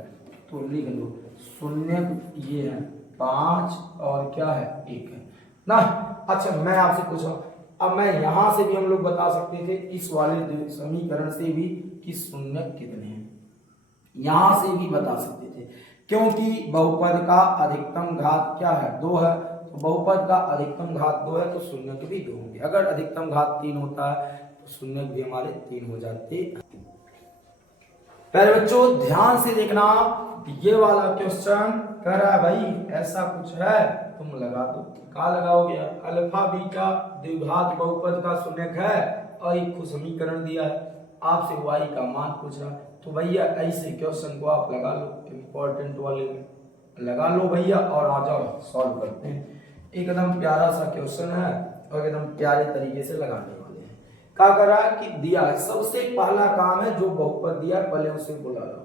तो लिख लो शून्य ये है 5 और क्या है 1 है ना। अच्छा मैं आपसे पूछा, अब मैं यहां से भी हम लोग बता सकते थे इस वाले समीकरण से भी कि शून्य कितने हैं, यहां से भी बता सकते थे, क्योंकि बहुपद का अधिकतम घात क्या है, 2 है, तो बहुपद का अधिकतम घात 2 है तो शून्य के भी 2 होंगे। अगर अधिकतम घात 3 होता है तो शून्य भी हमारे 3 हो जाते। पहले बच्चों ध्यान से देखना, ये वाला क्वेश्चन कह रहा है भाई ऐसा कुछ है, तुम लगा दो। क्या लगाओगे, अल्फा बीटा द्विघात बहुपद का शून्यक है और एक समीकरण दिया है, आपसे y का मान पूछ रहा, तो भैया ऐसे क्वेश्चन को आप लगा लो, इंपॉर्टेंट वाले में लगा लो भैया और आ जाओ सॉल्व करते हैं। एकदम प्यारा सा क्वेश्चन है और एकदम प्यारे तरीके से लगाने वाले हैं। क्या कर रहा है कि दिया है, सबसे पहला काम है जो बहुपद दिया पहले उसे बुला लो।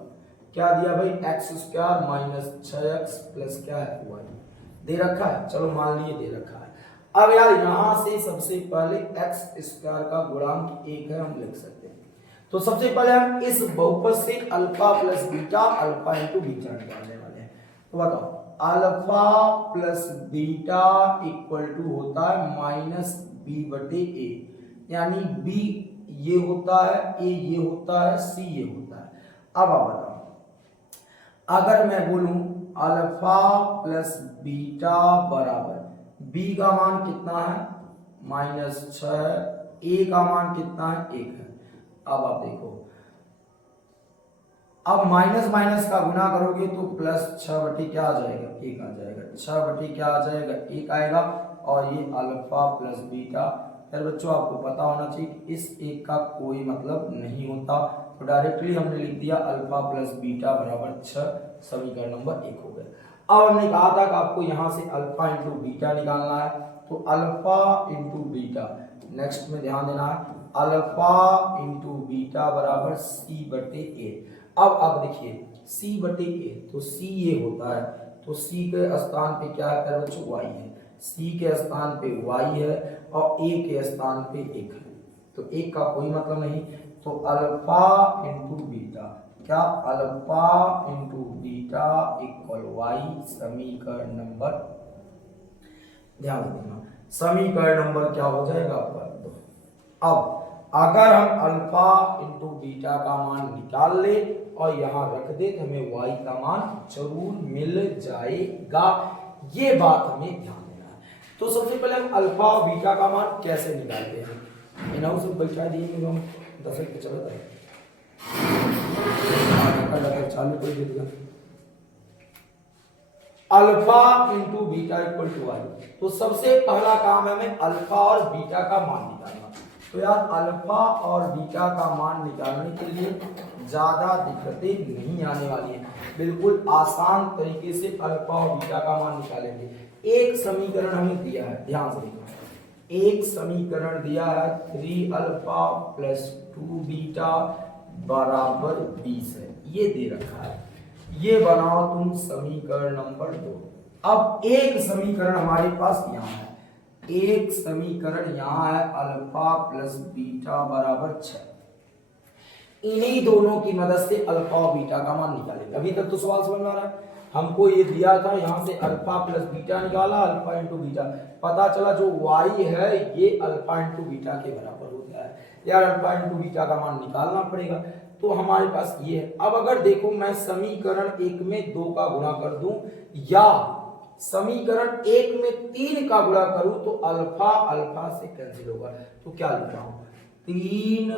क्या दिया भाई, x square minus 6x plus क्या है y दे रखा है, चलो मान लिए दे रखा है। अब यार यहां से सबसे पहले एक्स स्क्वायर का गुणांक 1 है, हम लिख सकते हैं। तो सबसे पहले हम इस बहुपद से alpha plus beta, alpha into beta निकालने वाले हैं। तो बताओ alpha plus beta equal to होता है माइनस बी बटे ए, यानी बी ये होता है, ए ये होता है, सी ये होता है। अब आप बताओ अगर मैं बोलूं अल्फा प्लस बीटा बराबर बी का मान कितना है -6, ए का मान कितना है 1 है। अब आप देखो, अब माइनस माइनस का गुना करोगे तो प्लस 6 बटे क्या आ जाएगा, 1 आ जाएगा, 6 बटे क्या आ जाएगा, 1 आएगा। और ये अल्फा प्लस बीटा, यार बच्चों आपको पता होना चाहिए कि इस 1 का कोई मतलब नहीं होता, तो डायरेक्टली हमने लिख दिया अल्फा प्लस बीटा बराबर 6, समीकरण नंबर 1 हो गया। अब हमने कहा था कि आपको यहाँ से अल्फा इंटू बीटा निकालना है, तो अल्फा इंटू बीटा, नेक्स्ट में ध्यान देना है, अल्फा इंटू बीटा बराबर सी बटे ए। अब देखिए सी बटे ए, तो सी ये होता है, तो सी के स्थान पे क्या है बच्चों, वाई है, सी के स्थान पे वाई है और ए के स्थान पे 1 है, तो 1 का कोई मतलब नहीं। तो अल्फा इंटू बीटा, क्या alpha into beta equal Y, समीकरण नंबर, ध्यान देना समीकरण नंबर क्या हो जाएगा आपका 2। अब अगर हम अल्फा इंटू बीटा का मान निकाल ले और यहाँ रख दे तो हमें y का मान जरूर मिल जाएगा, ये बात हमें ध्यान देना है। तो सबसे पहले हम अल्फा और बीटा का मान कैसे निकालते हैं, इन्हों से बैठा दिए हम 10 पे चलता है चालू कर दिया, alpha into beta equal to Y. तो सबसे पहला काम है हमें अल्फा और बीटा का मान निकालना। तो यार अल्फा और बीटा का मान निकालने के लिए ज्यादा दिक्कतें नहीं आने वाली है, बिल्कुल आसान तरीके से अल्फा और बीटा का मान निकालेंगे। एक समीकरण हमें दिया है, ध्यान से देखो, एक समीकरण दिया है 3 अल्फा प्लस 2 बीटा बराबर 20 है, ये दे रखा है, ये बनाओ तुम समीकरण नंबर 2। अब एक समीकरण हमारे पास यहाँ है, एक समीकरण यहाँ है अल्फा प्लस बीटा बराबर 6, इन्हीं दोनों की मदद से अल्फा और बीटा का मान निकालेंगे। अभी तक तो सवाल समझ में आ रहा है, हमको ये दिया था यहाँ से अल्फा प्लस बीटा निकाला, अल्फा इंटू बीटा, पता चला जो y है ये अल्फा इंटू बीटा के बराबर होता है, यार अल्फा इंटू बीटा का मान निकालना पड़ेगा, तो हमारे पास ये है। अब अगर देखो मैं समीकरण 1 में 2 का गुणा कर दूं या समीकरण 1 में 3 का गुणा करूं तो अल्फा अल्फा से कैंसिल होगा, तो क्या लिख रहा हूं 3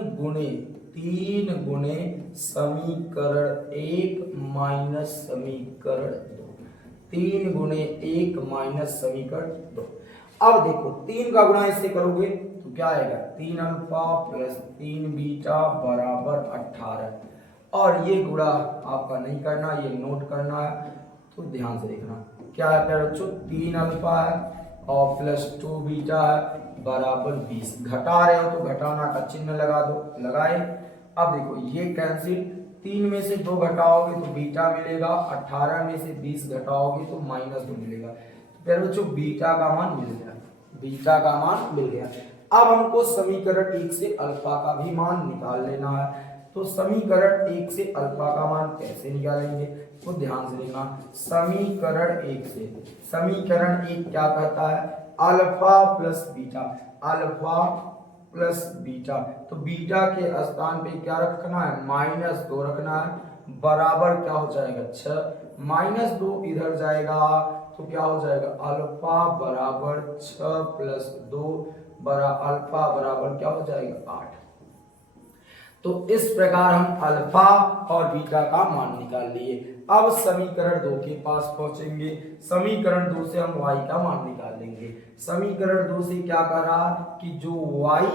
गुणे समीकरण 1 माइनस समीकरण 2, 3 गुणे 1 माइनस समीकरण 2। अब देखो 3 का गुणा इससे करोगे तो क्या आएगा 3 अल्फा प्लस 3 बीटा बराबर 18, और ये गुणा आपका नहीं करना, ये नोट करना है, तो ध्यान से देखना क्या है बच्चों, 3 अल्फा है और प्लस 2 बीटा है बराबर 20, घटा रहे हो तो घटाना का चिन्ह लगा दो, लगाए। अब देखो ये कैंसिल, 3 में से 2 घटाओगे तो बीटा मिलेगा, 18 में से 20 घटाओगे तो -2 मिलेगा, फिर बच्चों बीटा का मान मिल गया, बीटा का मान मिल गया। अब हमको समीकरण 1 से अल्फा का भी मान निकाल लेना है, तो समीकरण 1 से अल्फा का मान कैसे निकालेंगे, तो ध्यान से देखना, समीकरण 1 से, समीकरण 1 क्या कहता है alpha plus beta, alpha plus beta, तो बीटा के स्थान पे क्या रखना है -2 रखना है बराबर क्या हो जाएगा 6, माइनस 2 इधर जाएगा तो क्या हो जाएगा अल्फा बराबर 6 प्लस 2 अल्फा बराबर क्या हो जाएगा 8। तो इस प्रकार हम अल्फा और बीटा का मान निकाल लिए। अब समीकरण 2 के पास पहुंचेंगे। समीकरण 2 से हम y का मान निकाल लेंगे। समीकरण 2 से क्या करा कि जो y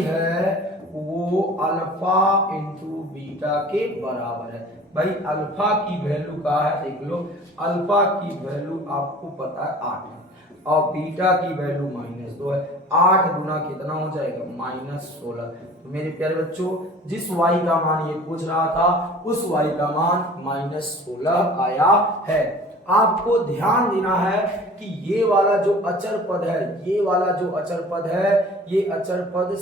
है वो अल्फा इंटू बीटा के बराबर है। भाई अल्फा की वैल्यू क्या है देख लो, अल्फा की वैल्यू आपको पता है 8 है और बीटा की वैल्यू -2 है। 8 गुना कितना हो जाएगा -16। तो मेरे प्यारे बच्चों जिस y का मान ये पूछ रहा था उस y का मान -16 आया है। आपको ध्यान देना है कि ये वाला जो अचर पद है, ये वाला जो अचर पद है, ये अचर पद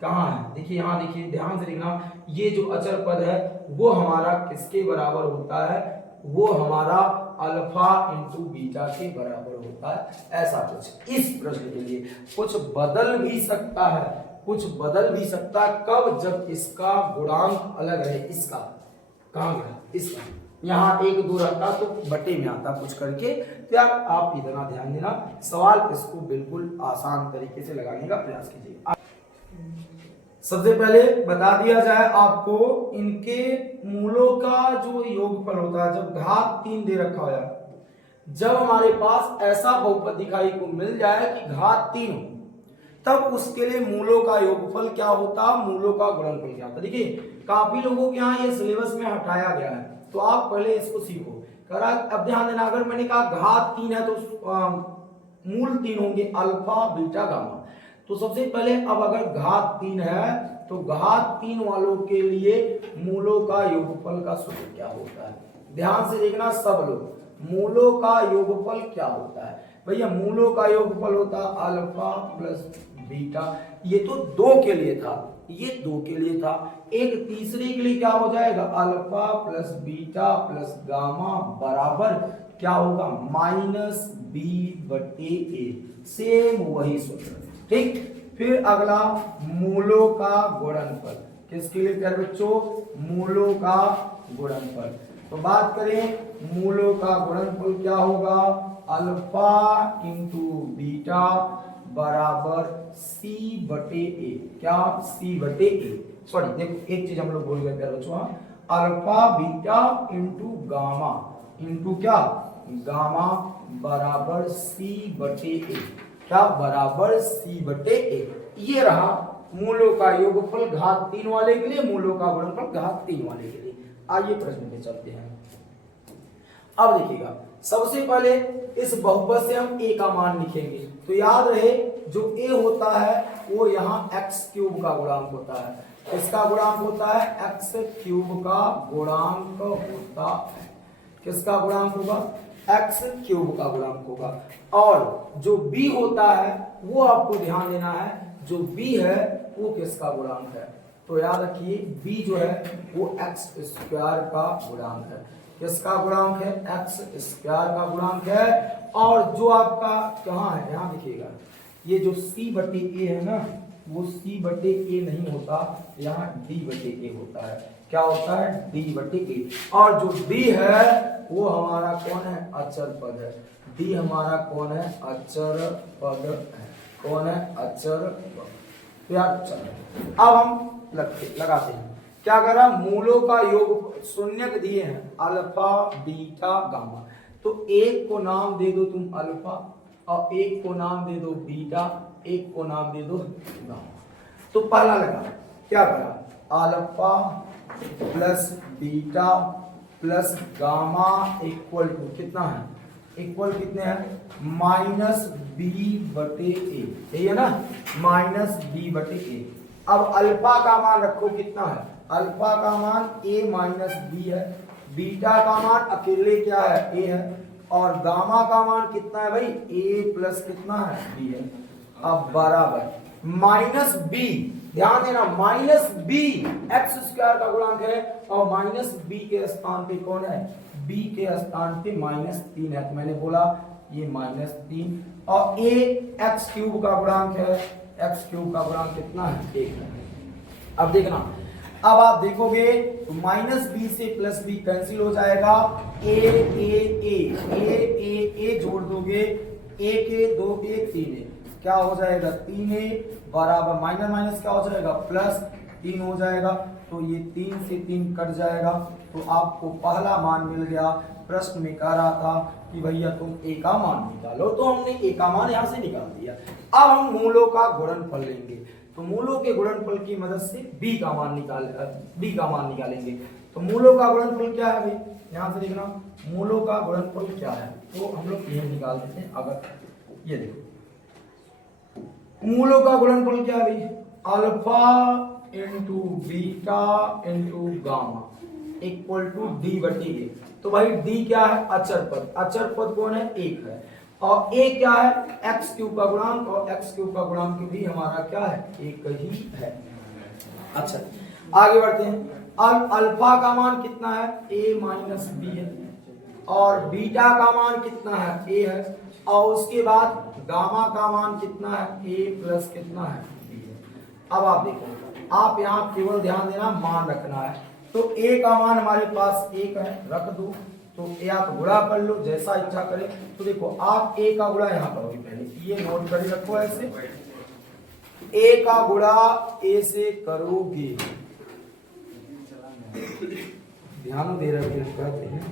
कहाँ है देखिए, यहाँ देखिए ध्यान से देखना, ये जो अचर पद है वो हमारा किसके बराबर होता है, वो हमारा अल्फा इंटू बीटा के बराबर होता है। ऐसा कुछ इस प्रश्न के लिए कुछ बदल भी सकता है, कब, जब इसका गुणांक अलग है, इसका कहाँ गया, इसका यहाँ 1 2 रहता तो बटे में आता कुछ करके। तो यार आप इतना ध्यान देना, सवाल इसको बिल्कुल आसान तरीके से लगाने का प्रयास कीजिए। सबसे पहले बता दिया जाए आपको इनके मूलों का जो योगफल होता है, जब घात 3 दे रखा है, जब हमारे पास ऐसा बहुपद दिखाई को मिल जाए कि घात 3 हो, तब उसके लिए मूलों का योगफल क्या होता, मूलों का गुणनफल क्या होता। देखिए काफी लोगों के यहाँ ये सिलेबस में हटाया गया है, तो आप पहले इसको सीखो। करा अब ध्यान देना, अगर मैंने कहा घात 3 है तो मूल 3 होंगे अल्फा बीटा गामा। तो सबसे पहले अब अगर घात 3 है तो घात 3 वालों के लिए मूलों का योगफल का सूत्र क्या होता है, ध्यान से देखना सब लोग, मूलों का योगफल क्या होता है भैया, मूलों का योगफल होता अल्फा प्लस बीटा। ये तो 2 के लिए था, ये 2 के लिए था, एक तीसरे के लिए क्या हो जाएगा alpha plus beta plus gamma बराबर क्या होगा -b/a। सेम वही सूत्र, ठीक। फिर अगला मूलों का गुणनफल, किसके लिए प्यारे बच्चों, मूलों का गुणनफल। तो बात करें मूलों का गुणनफल क्या होगा, अल्फा इंटू बीटा बराबर c/a। क्या c/a, सॉरी देखो एक चीज हम लोग भूल गए प्यारे बच्चों, alpha beta into gamma into क्या गामा बराबर c/a, क्या बराबर c/a। ये रहा मूलों का योगफल घात 3 वाले के लिए, मूलों का गुणनफल घात 3 वाले के लिए। आइए प्रश्न पे चलते हैं। अब देखिएगा सबसे पहले इस बहुपद से हम a का मान लिखेंगे, तो याद रहे जो a होता है वो यहाँ x³ का गुणांक होता है। इसका गुणांक होता है x³ का गुणांक होता है। किसका गुणांक होगा, x³ का गुणांक होगा। और जो b होता है वो आपको ध्यान देना है, जो b है वो किसका गुणांक है, तो याद रखिए b जो है वो x² का गुणांक है। किसका गुणांक है, x² का गुणांक है। और जो आपका कहाँ है, यहाँ देखिएगा, ये जो c/a है ना, वो c/a नहीं होता, यहाँ d/a होता है। क्या होता है, d/a। और जो d है वो हमारा कौन है, अचर पद है। d हमारा कौन है, अचर पद है। कौन है, अचर पद। यार चलो अब हम लगाते हैं, क्या करा, मूलों का योग शून्यक दिए हैं अल्फा बीटा गामा, तो एक को नाम दे दो तुम अल्फा और एक को नाम दे दो बीटा, एक को नाम दे दो गामा। तो पहला लगा, क्या करा, alpha plus beta plus gamma equal to कितना है, इक्वल कितने हैं -b/a, यही है ना, -b/a। अब अल्फा का मान रखो कितना है, अल्फा का मान a - b है, बीटा का मान अकेले क्या है a है, और गामा का मान कितना है भाई a प्लस कितना है b है। अब बराबर -b, ध्यान देना -b x² का गुणांक है और -b के स्थान पे कौन है, b के स्थान पे -3 है, तो मैंने बोला ये -3। और a x³ का गुणांक है, x³ का गुणांक कितना है 1 है। अब देखना अब आप देखोगे तो माइनस बी से प्लस बी कैंसिल हो जाएगा, ए जोड़ दोगे, एक ए दो एक तीन ए, क्या हो जाएगा 3a बराबर माइनस माइनस क्या हो जाएगा प्लस 3 हो जाएगा। तो ये 3 से 3 कट जाएगा, तो आपको पहला मान मिल गया। प्रश्न में कह रहा था कि भैया तुम ए का मान निकालो, तो हमने ए का मान यहां से निकाल दिया। अब हम मूलों का गुणनफल लेंगे, तो मूलों के गुणनफल की मदद से बी का मान निकालेंगे। तो मूलों का गुणनफल क्या है भाई, यहां से देखना मूलों का गुणनफल क्या है, तो हम लोग ये निकाल देते हैं। अगर ये देखो मूलों का गुणनफल क्या है भाई, alpha into beta into gamma equal to D बटी ए। तो भाई डी क्या है, अचर पद, अचर पद कौन है, एक है, और ए क्या है, एक्स क्यूब का गुणांक, और एक्स क्यूब का गुणांक भी हमारा क्या है, एक ही है। अच्छा आगे बढ़ते हैं। अब अल्फा का मान कितना है, ए माइनस बी है, और बीटा का मान कितना है, ए है, और उसके बाद गामा का मान कितना है, ए प्लस कितना है, बी है। अब आप देखो, आप यहाँ केवल ध्यान देना मान रखना है। तो ए का मान हमारे पास एक है, रख दो, तो ए आप गुणा कर लो जैसा इच्छा करे। तो देखो आप ए का गुणा यहाँ करोगे, पहले ये नोट कर रखो ऐसे, ए का गुणा ए से करोगे, ध्यान दे रहे हैं,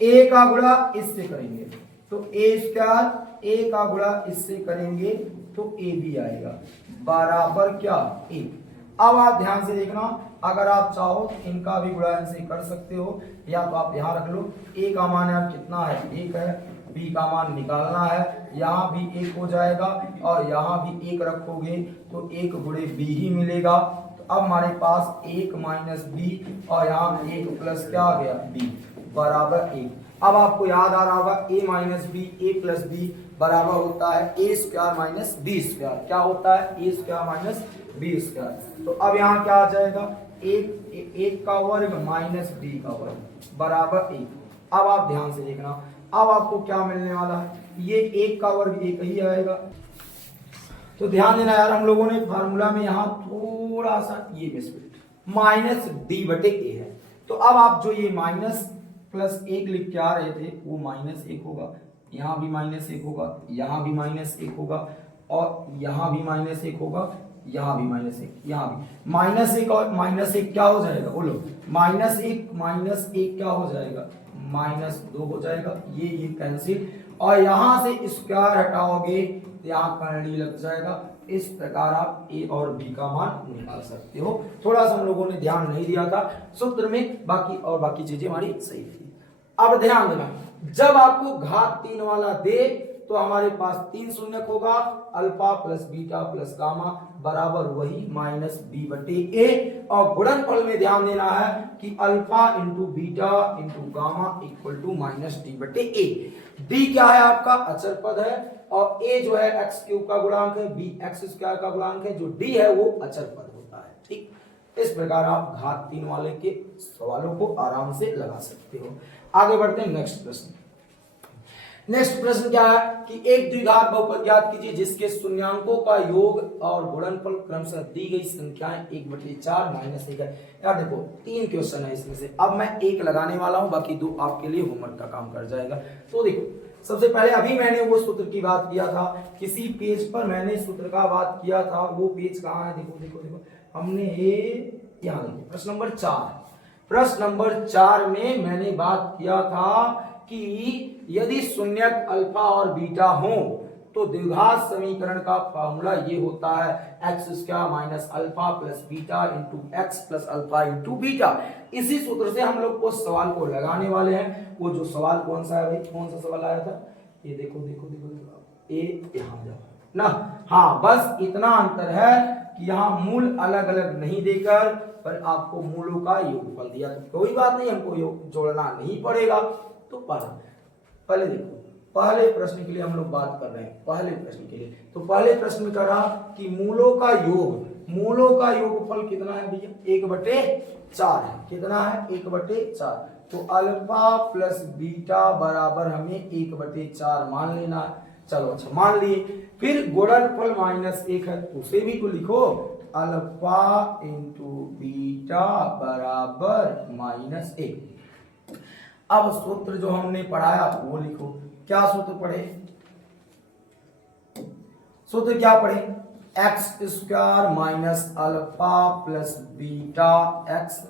ए का गुणा इससे करेंगे तो ए स्क्वायर, ए का गुणा इससे करेंगे तो ए भी आएगा बराबर क्या, एक। अब आप ध्यान से देखना, अगर आप चाहो तो इनका भी गुणा इनसे कर सकते हो, या तो आप यहाँ रख लो, ए का मान यार कितना है, एक है, बी का मान निकालना है, यहाँ भी एक हो जाएगा, और यहाँ भी एक रखोगे तो एक गुणे बी ही मिलेगा। तो अब हमारे पास एक माइनस बी, और यहाँ एक प्लस क्या आ गया, बी बराबर एक। अब आपको याद आ रहा होगा a minus B, A plus B बराबर होता है A square minus B square. क्या होता है, A square minus B square. तो अब यहाँ क्या आ जाएगा, एक का वर्ग माइनस बी का वर्ग बराबर एक। अब आप ध्यान से देखना, अब आपको क्या मिलने वाला है, ये एक का वर्ग एक ही आएगा। तो ध्यान देना यार, हम लोगों ने फार्मूला में यहाँ थोड़ा सा ये मिसप्रिंट माइनस डी बटे ए है। तो अब आप जो ये माइनस प्लस एक लिख के आ रहे थे वो माइनस एक होगा, यहाँ भी माइनस एक होगा, यहाँ भी माइनस एक होगा, और यहाँ भी माइनस एक होगा, यहाँ भी माइनस एक, यहाँ भी माइनस एक, और माइनस एक क्या हो जाएगा, बोलो माइनस एक क्या हो जाएगा, माइनस दो हो जाएगा, ये कैंसिल, और यहाँ से स्क्वायर हटाओगे तो यहाँ करंडी लग जाएगा। इस प्रकार आप ए और बी का मान निकाल सकते हो। थोड़ा सा हम लोगों ने ध्यान नहीं दिया था सूत्र में, बाकी चीजें हमारी सही थी। अब ध्यान देना, जब आपको घात 3 वाला दे तो हमारे पास 3 शून्यक होगा, alpha plus beta plus gamma बराबर वही माइनस बी बटे ए, और गुणनफल में ध्यान देना है कि alpha into beta into gamma equal to minus D बटे ए। बी क्या है आपका, अचर पद है, और ए जो है एक्स क्यूब का गुणांक है, बी एक्स स्क्वायर का गुणांक है, जो डी है वो अचर पद होता है। ठीक, इस प्रकार आप घात 3 वाले के सवालों को आराम से लगा सकते हो। आगे बढ़ते हैं नेक्स्ट प्रश्न। नेक्स्ट प्रश्न क्या है कि एक द्विघात बहुपद ज्ञात कीजिए जिसके शून्यांकों का योग और गुणनफल क्रमशः दी गई संख्याएं 1/4 माइनस 1 है। यार देखो 3 क्वेश्चन है इसमें से, अब मैं एक लगाने वाला हूं, बाकी 2 आपके लिए होमवर्क का काम कर जाएगा। तो देखो सबसे पहले अभी मैंने वो सूत्र की बात किया था, किसी पेज पर मैंने सूत्र का बात किया था, वो पेज कहाँ है, देखो देखो देखो, हमने ये यहाँ देखो प्रश्न नंबर 4, प्रश्न नंबर 4 में मैंने बात किया था कि यदि शून्यक अल्फा और बीटा हो तो द्विघात समीकरण का फॉर्मूला ये होता है x square minus alpha plus beta into x plus alpha into beta. इसी सूत्र से हम लोग उस सवाल को लगाने वाले हैं। वो जो सवाल कौन सा है भाई, कौन सा सवाल आया था, ये देखो देखो देखो, देखो ए यहाँ जाओ ना, हाँ बस इतना अंतर है कि यहाँ मूल अलग अलग नहीं देकर पर आपको मूलों का योगफल दिया। तो कोई बात नहीं, हमको योग जोड़ना नहीं पड़ेगा। तो पहले देखो, पहले प्रश्न के लिए हम लोग बात कर रहे हैं, पहले प्रश्न के लिए। तो पहले प्रश्न में कहा कि मूलों का योगफल कितना है भैया, 1/4 है। कितना है, 1/4। तो अल्फा प्लस बीटा बराबर हमें 1/4 मान लेना है। चलो अच्छा मान लिए। फिर गुणनफल -1 है, उसे भी तो लिखो। अल्फा इंटू बीटा बराबर -1। अब सूत्र जो हमने पढ़ाया वो लिखो। क्या सूत्र पढ़े? सूत्र क्या पढ़े? X square minus alpha plus beta x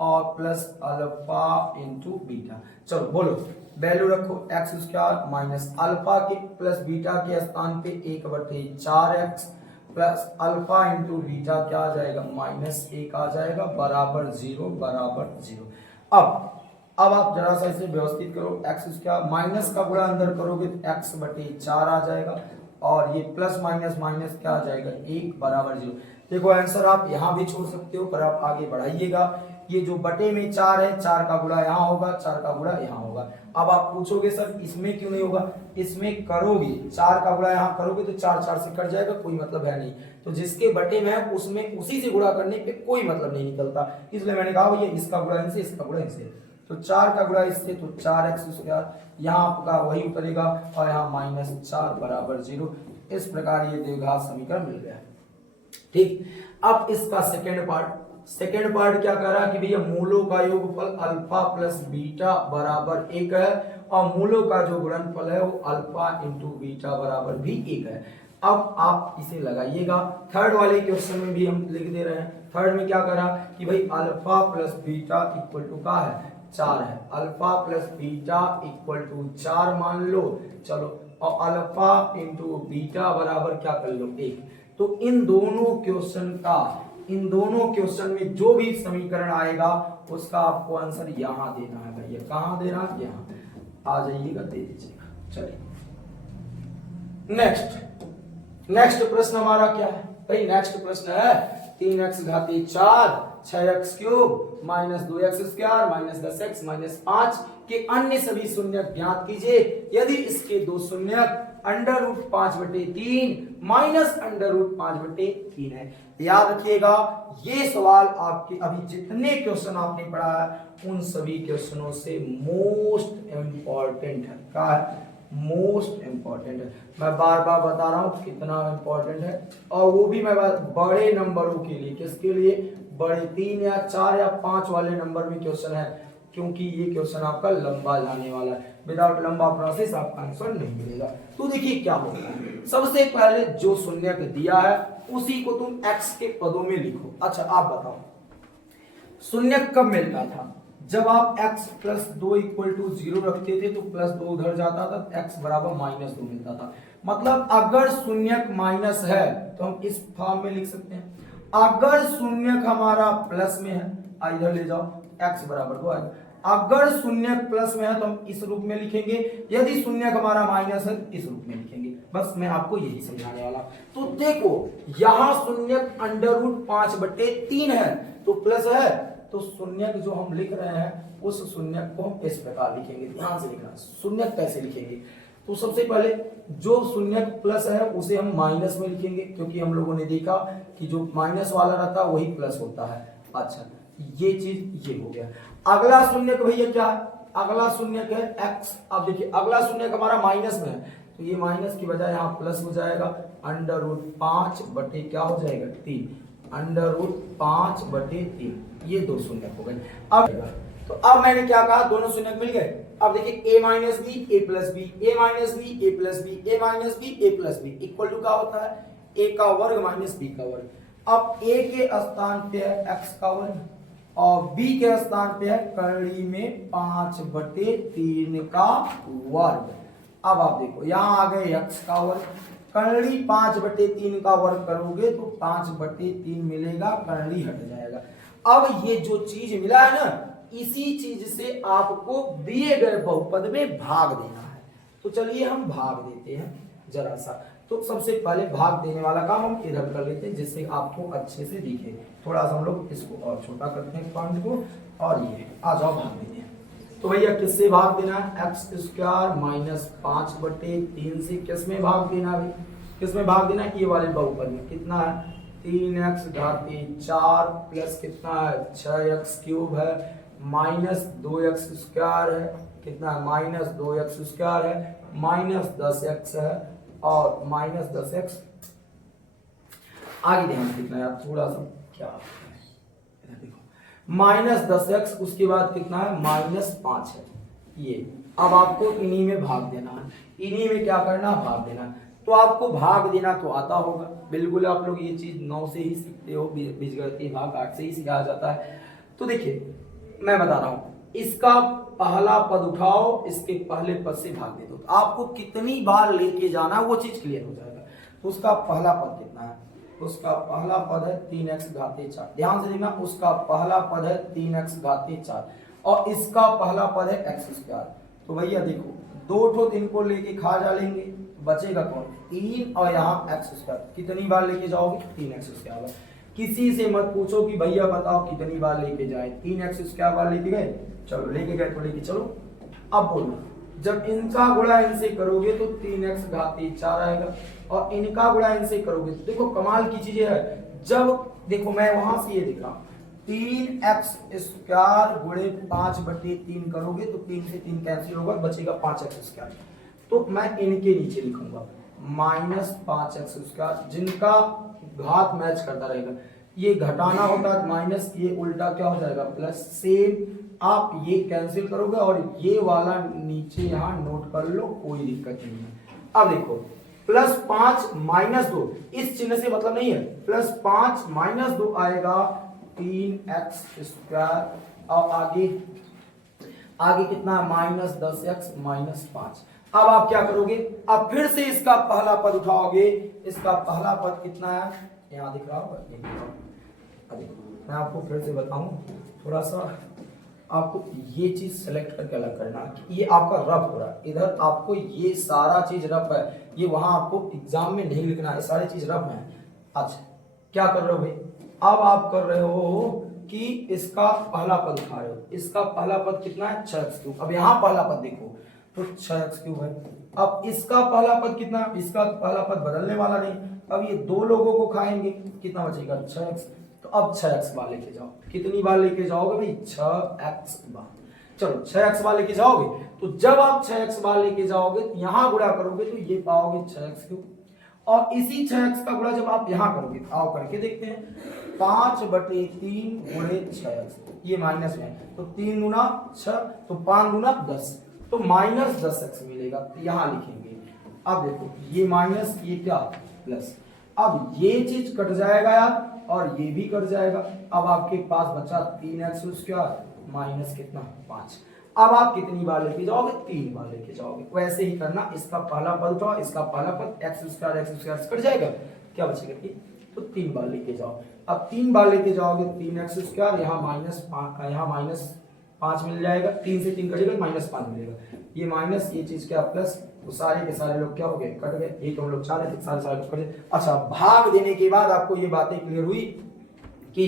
और प्लस अल्फा इंटू बीटा। चलो बोलो, वैल्यू रखो। एक्स स्क्वायर माइनस अल्फा के प्लस बीटा के स्थान पे 1/4x plus alpha into beta क्या आ जाएगा? -1 आ जाएगा बराबर 0 बराबर 0। अब आप जरा सा इसे व्यवस्थित करो। एक्स स्क्वायर माइनस का गुणा अंदर करोगे तो x/4 आ जाएगा और ये प्लस माइनस माइनस क्या आ जाएगा? 1 बराबर 0। देखो आंसर आप यहां भी छोड़ सकते हो पर आप आगे बढ़ाइएगा। ये जो बटे में 4 है, 4 का गुणा यहाँ होगा, 4 का गुणा यहाँ होगा। अब आप पूछोगे सर इसमें क्यों नहीं होगा? इसमें करोगे 4 का गुणा यहाँ करोगे तो 4 4 से कट जाएगा, कोई मतलब है नहीं। तो जिसके बटे में है उसमें उसी से गुणा करने पे कोई मतलब नहीं निकलता, इसलिए मैंने कहा भैया इसका गुणा इनसे, इसका गुणा इनसे। तो 4 का गुणा इससे तो 4x स्क्वायर, यहाँ आपका वही उतरेगा और यहाँ -4 बराबर 0। इस प्रकार ये द्विघात समीकरण मिल गया। ठीक, अब इसका सेकेंड पार्ट क्या कह रहा है कि भैया मूलों का योगफल अल्फा प्लस बीटा बराबर 1 है और मूलों का जो गुणनफल है वो अल्फा इंटू बीटा बराबर भी 1 है। अब आप इसे लगाइएगा। थर्ड वाले क्वेश्चन में भी हम लिख दे रहे हैं। थर्ड में क्या करा कि भाई alpha plus beta equal to क्या है? 4 है। Alpha plus beta equal to 4 मान लो। चलो, और अल्फा इंटू बीटा बराबर क्या कर लो? 1। तो इन दोनों क्वेश्चन में जो भी समीकरण आएगा उसका आपको आंसर यहां देना है भैया। कहां देना? यहां आ जाइएगा, दे दीजिएगा। चलिए नेक्स्ट प्रश्न हमारा क्या है भाई? नेक्स्ट प्रश्न है 3x घाती 4 6x cube minus 2x square minus 10x minus 5 के अन्य सभी शून्यक ज्ञात कीजिए यदि इसके दो शून्यक √5/3 माइनस √5/3 है। याद रखिएगा ये सवाल आपके अभी जितने क्वेश्चन आपने पढ़ा है उन सभी क्वेश्चनों से मोस्ट इंपॉर्टेंट है। क्या है? मोस्ट इंपॉर्टेंट है। मैं बार बार बता रहा हूं कितना इंपॉर्टेंट है, और वो भी मैं बड़े नंबरों के लिए। किसके लिए? बड़े 3 या 4 या 5 वाले नंबर में क्वेश्चन है, क्योंकि ये क्वेश्चन आपका लंबा जाने वाला है। विदाउट लंबा प्रोसेस आपका आंसर नहीं मिलेगा। तो देखिए क्या होता है। सबसे पहले जो शून्यक दिया है उसी को तुम x के पदों में लिखो। अच्छा आप बताओ शून्यक कब मिलता था? जब आप x प्लस 2 इक्वल टू 0 रखते थे तो प्लस 2 उधर जाता था, x बराबर -2 मिलता था। मतलब अगर शून्यक माइनस है तो हम इस फॉर्म में लिख सकते हैं। अगर शून्यक हमारा प्लस में है, इधर ले जाओ, x बराबर 2 आएगा। अगर शून्यक प्लस में है तो हम इस रूप में लिखेंगे, यदि शून्यक हमारा माइनस है तो इस रूप में लिखेंगे। बस मैं आपको यही समझाने वाला। तो देखो यहां शून्यक √5/3 है तो प्लस है, तो शून्यक जो हम लिख रहे हैं उस शून्यक को हम इस प्रकार लिखेंगे। ध्यान से लिखना, शून्यक कैसे लिखेंगे? तो सबसे पहले जो शून्यक प्लस है उसे हम माइनस में लिखेंगे, क्योंकि हम लोगों ने देखा कि जो माइनस वाला रहता है वही प्लस होता है। अच्छा ये चीज ये हो गया। अगला शून्यक भैया क्या है? अगला शून्यक है x। अब देखिए अगला शून्यक हमारा माइनस में है तो ये माइनस की बजाय यहाँ प्लस हो जाएगा। √5 क्या हो जाएगा? 3। √5/3 ये दो शून्यक हो गए। अब मैंने क्या कहा? दोनों शून्यक मिल गए। अब देखिए a minus B A plus B, A minus B A plus B, A minus B A plus B equal to क्या होता है? a का वर्ग माइनस b का वर्ग। अब a के स्थान पे है x का वर्ग और b के स्थान पे है कड़ी में 5/3 का वर्ग। अब आप देखो यहाँ आ गए x का वर्ग, कड़ी 5/3 का वर्ग करोगे तो 5/3 मिलेगा, कड़ी हट जाएगा। अब ये जो चीज मिला है ना, इसी चीज से आपको दिए गए बहुपद में भाग देना है। तो चलिए हम भाग देते हैं जरा सा। तो सबसे पहले भाग देने वाला काम हम इधर कर लेते हैं जिससे आपको अच्छे से दिखे। थोड़ा सा हम लोग इसको और छोटा करते हैं पॉइंट को, और ये आ जाओ भाग देते हैं। तो भैया किससे भाग देना है? x² - 5/3 से किसमें भाग देना है? किसमें भाग देना है? ये वाले बहुपद में। कितना है? 3x घाती 4 प्लस कितना है? 6x क्यूब है माइनस 2x स्क्वायर है। कितना है? -2x स्क्वायर है माइनस 10x है और -10x। आगे ध्यान से देखना यार थोड़ा सा, क्या इधर देखो, -10x, उसके बाद कितना है -5 है ये। अब आपको इन्हीं में भाग देना है, इन्हीं में क्या करना है, भाग देना। तो आपको भाग देना तो आता होगा, बिल्कुल आप लोग ये चीज 9 से ही सीखते हो, बीजगणितीय भाग 8 से ही सिखाया जाता है। तो देखिए मैं बता रहा हूं, इसका पहला पद उठाओ, इसके पहले पद से भाग दे दो, तो आपको कितनी बार लेके जाना है वो चीज क्लियर हो जाएगा। तो उसका पहला पद कितना है, उसका पहला पद है 3x घाते 4, ध्यान से देखना, उसका पहला पद है 3x घाते 4 और इसका पहला पद है x²। तो भैया देखो 2 ठो दिन को लेके खा डालेंगे, बचेगा कौन, 3 और यहाँ x²। कितनी बार लेके जाओगे, 3x²। किसी से मत पूछो कि भैया बताओ कितनी बार लेके जाए, 3x² बार लेके गए, चलो लेके गए तो लेके चलो। अब बोलो, जब इनका गुणा इनसे करोगे तो 3x घाते 4 आएगा और इनका गुणा इनसे करोगे तो देखो कमाल की चीजें है। जब देखो मैं वहां से ये दिख रहा हूं, 3x² गुणे 5/3 करोगे तो 3 से 3 कैंसिल होगा, बचेगा 5x²। तो मैं इनके नीचे लिखूंगा -5x², जिनका घात मैच करता रहेगा, ये घटाना होता है माइनस, ये उल्टा क्या हो जाएगा प्लस। सेम आप ये कैंसिल करोगे और ये वाला नीचे यहाँ नोट कर लो, कोई दिक्कत नहीं है। अब देखो +5 -2, इस चिन्ह से मतलब नहीं है, +5 -2 आएगा 3x² और आगे कितना है -10x -5। अब आप क्या करोगे, अब फिर से इसका पहला पद उठाओगे, इसका पहला पद कितना है, यहाँ दिख रहा होगा, मैं आपको फिर से बताऊं, थोड़ा सा आपको ये चीज सेलेक्ट करके अलग करना कि ये आपका रफ हो रहा है, इधर आपको ये सारा चीज रफ है, ये वहां आपको एग्जाम में नहीं लिखना है, सारी चीज रफ है। अच्छा क्या कर रहे हो भाई, अब आप कर रहे हो कि इसका पहला पद उठा रहे हो, इसका पहला पद कितना है 6x³। अब यहाँ पहला पद देखो तो 6x³ है। अब इसका पहला पद कितना, इसका पहला पद बदलने वाला नहीं, अब ये 2 लोगों को खाएंगे, कितना बचेगा 6x। तो अब 6x बार लेके जाओ, कितनी बार लेके जाओगे भाई 6x बार। चलो 6x बार लेके जाओगे, तो जब आप 6x बार लेके जाओगे यहां गुणा करोगे तो ये पाओगे 6x³ और इसी 6x का गुणा जब आप यहां करोगे, आओ करके देखते हैं, 5/3 गुणे 6x, ये माइनस में है तो 3 गुना 6 तो 5 गुना 10, तो -10x मिलेगा, तो यहां लिखेंगे। अब देखो ये माइनस, ये क्या प्लस, अब ये चीज कट जाएगा यार और ये भी कट जाएगा। अब आपके पास बचा 3x² माइनस कितना 5। अब आप कितनी बार लेके जाओगे, 3 बार लेके जाओगे। वैसे ही करना, इसका पहला पद उठाओ, इसका पहला पद x² कट जाएगा, क्या बचेगा तो 3 बार लेके जाओ। अब 3 बार लेके जाओगे 3x², यहाँ -5 मिल जाएगा, 3 से 3 कटेगा -5 मिलेगा, ये माइनस, ये चीज क्या प्लस, तो सारे के सारे लोग क्या हो गए, कट गए। एक हम लोग चाह रहे थे सारे लोग कट गए। अच्छा भाग देने के बाद आपको ये बातें क्लियर हुई कि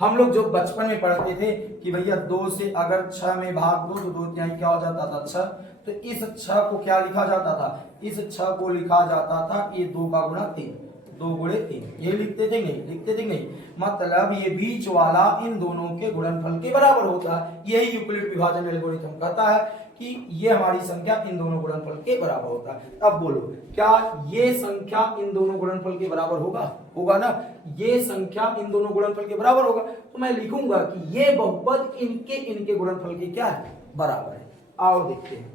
हम लोग जो बचपन में पढ़ते थे कि भैया 2 से अगर 6 में भाग दो तो 2 क्या हो जाता था 6, तो इस 6 को क्या लिखा जाता था, इस 6 को लिखा जाता था ये 2 का गुणा 3, 2 गुणे 3, ये लिखते थे नहीं, मतलब ये बीच वाला इन दोनों के गुणनफल के बराबर होता है। यही यूक्लिड विभाजन एल्गोरिथम कहता है कि ये हमारी संख्या इन दोनों गुणनफल के बराबर होता है। अब बोलो क्या ये संख्या इन दोनों गुणनफल के बराबर होगा ना, ये संख्या इन दोनों गुणनफल के बराबर होगा, तो मैं लिखूंगा कि ये बहुपद इनके गुणनफल के क्या है, बराबर है। आओ देखते हैं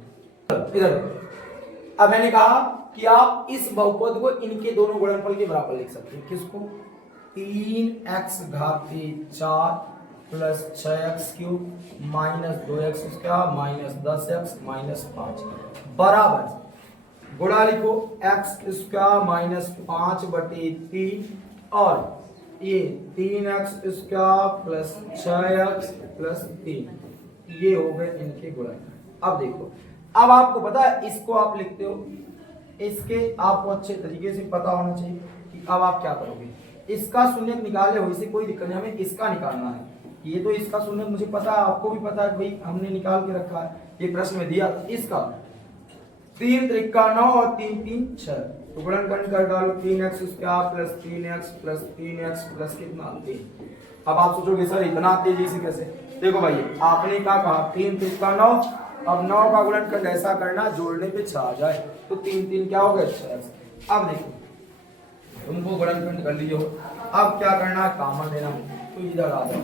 इधर। अब मैंने कहा कि आप इस बहुपद को इनके दोनों गुणनफल के बराबर लिख सकते हैं, किसको, 3x घाते 4 plus 6x³ minus 2x² -10x -5 बराबर गुणा लिखो x² माइनस 5/3 और ये 3x² प्लस 6x प्लस 3, ये हो गए इनके गुणा। अब देखो, अब आपको पता है इसको आप लिखते हो, इसके आपको अच्छे तरीके से पता होना चाहिए कि अब आप क्या करोगे, इसका शून्य निकाले हो, इसे कोई दिक्कत नहीं, हमें इसका निकालना है। ये तो इसका शून्य मुझे पता है, आपको भी पता है भाई, हमने निकाल के रखा है, ये प्रश्न में दिया। इसका 3 त्रिका 9 और 3 3 6, तो गुणनखंड कर डालो 3x² plus 3x plus 3x plus कितना 3। अब आप सोचोगे सर इतना तेजी से कैसे, देखो भाई आपने क्या कहा 3 त्रिका 9, अब 9 का गुणनखंड ऐसा करना जोड़ने पे 6 आ जाए, तो 3 3 क्या हो गया 6x। अब देखो तुमको गुणनखंड कर लीजिए, अब क्या करना है, कॉमन लेना है। तो इधर आ जाओ,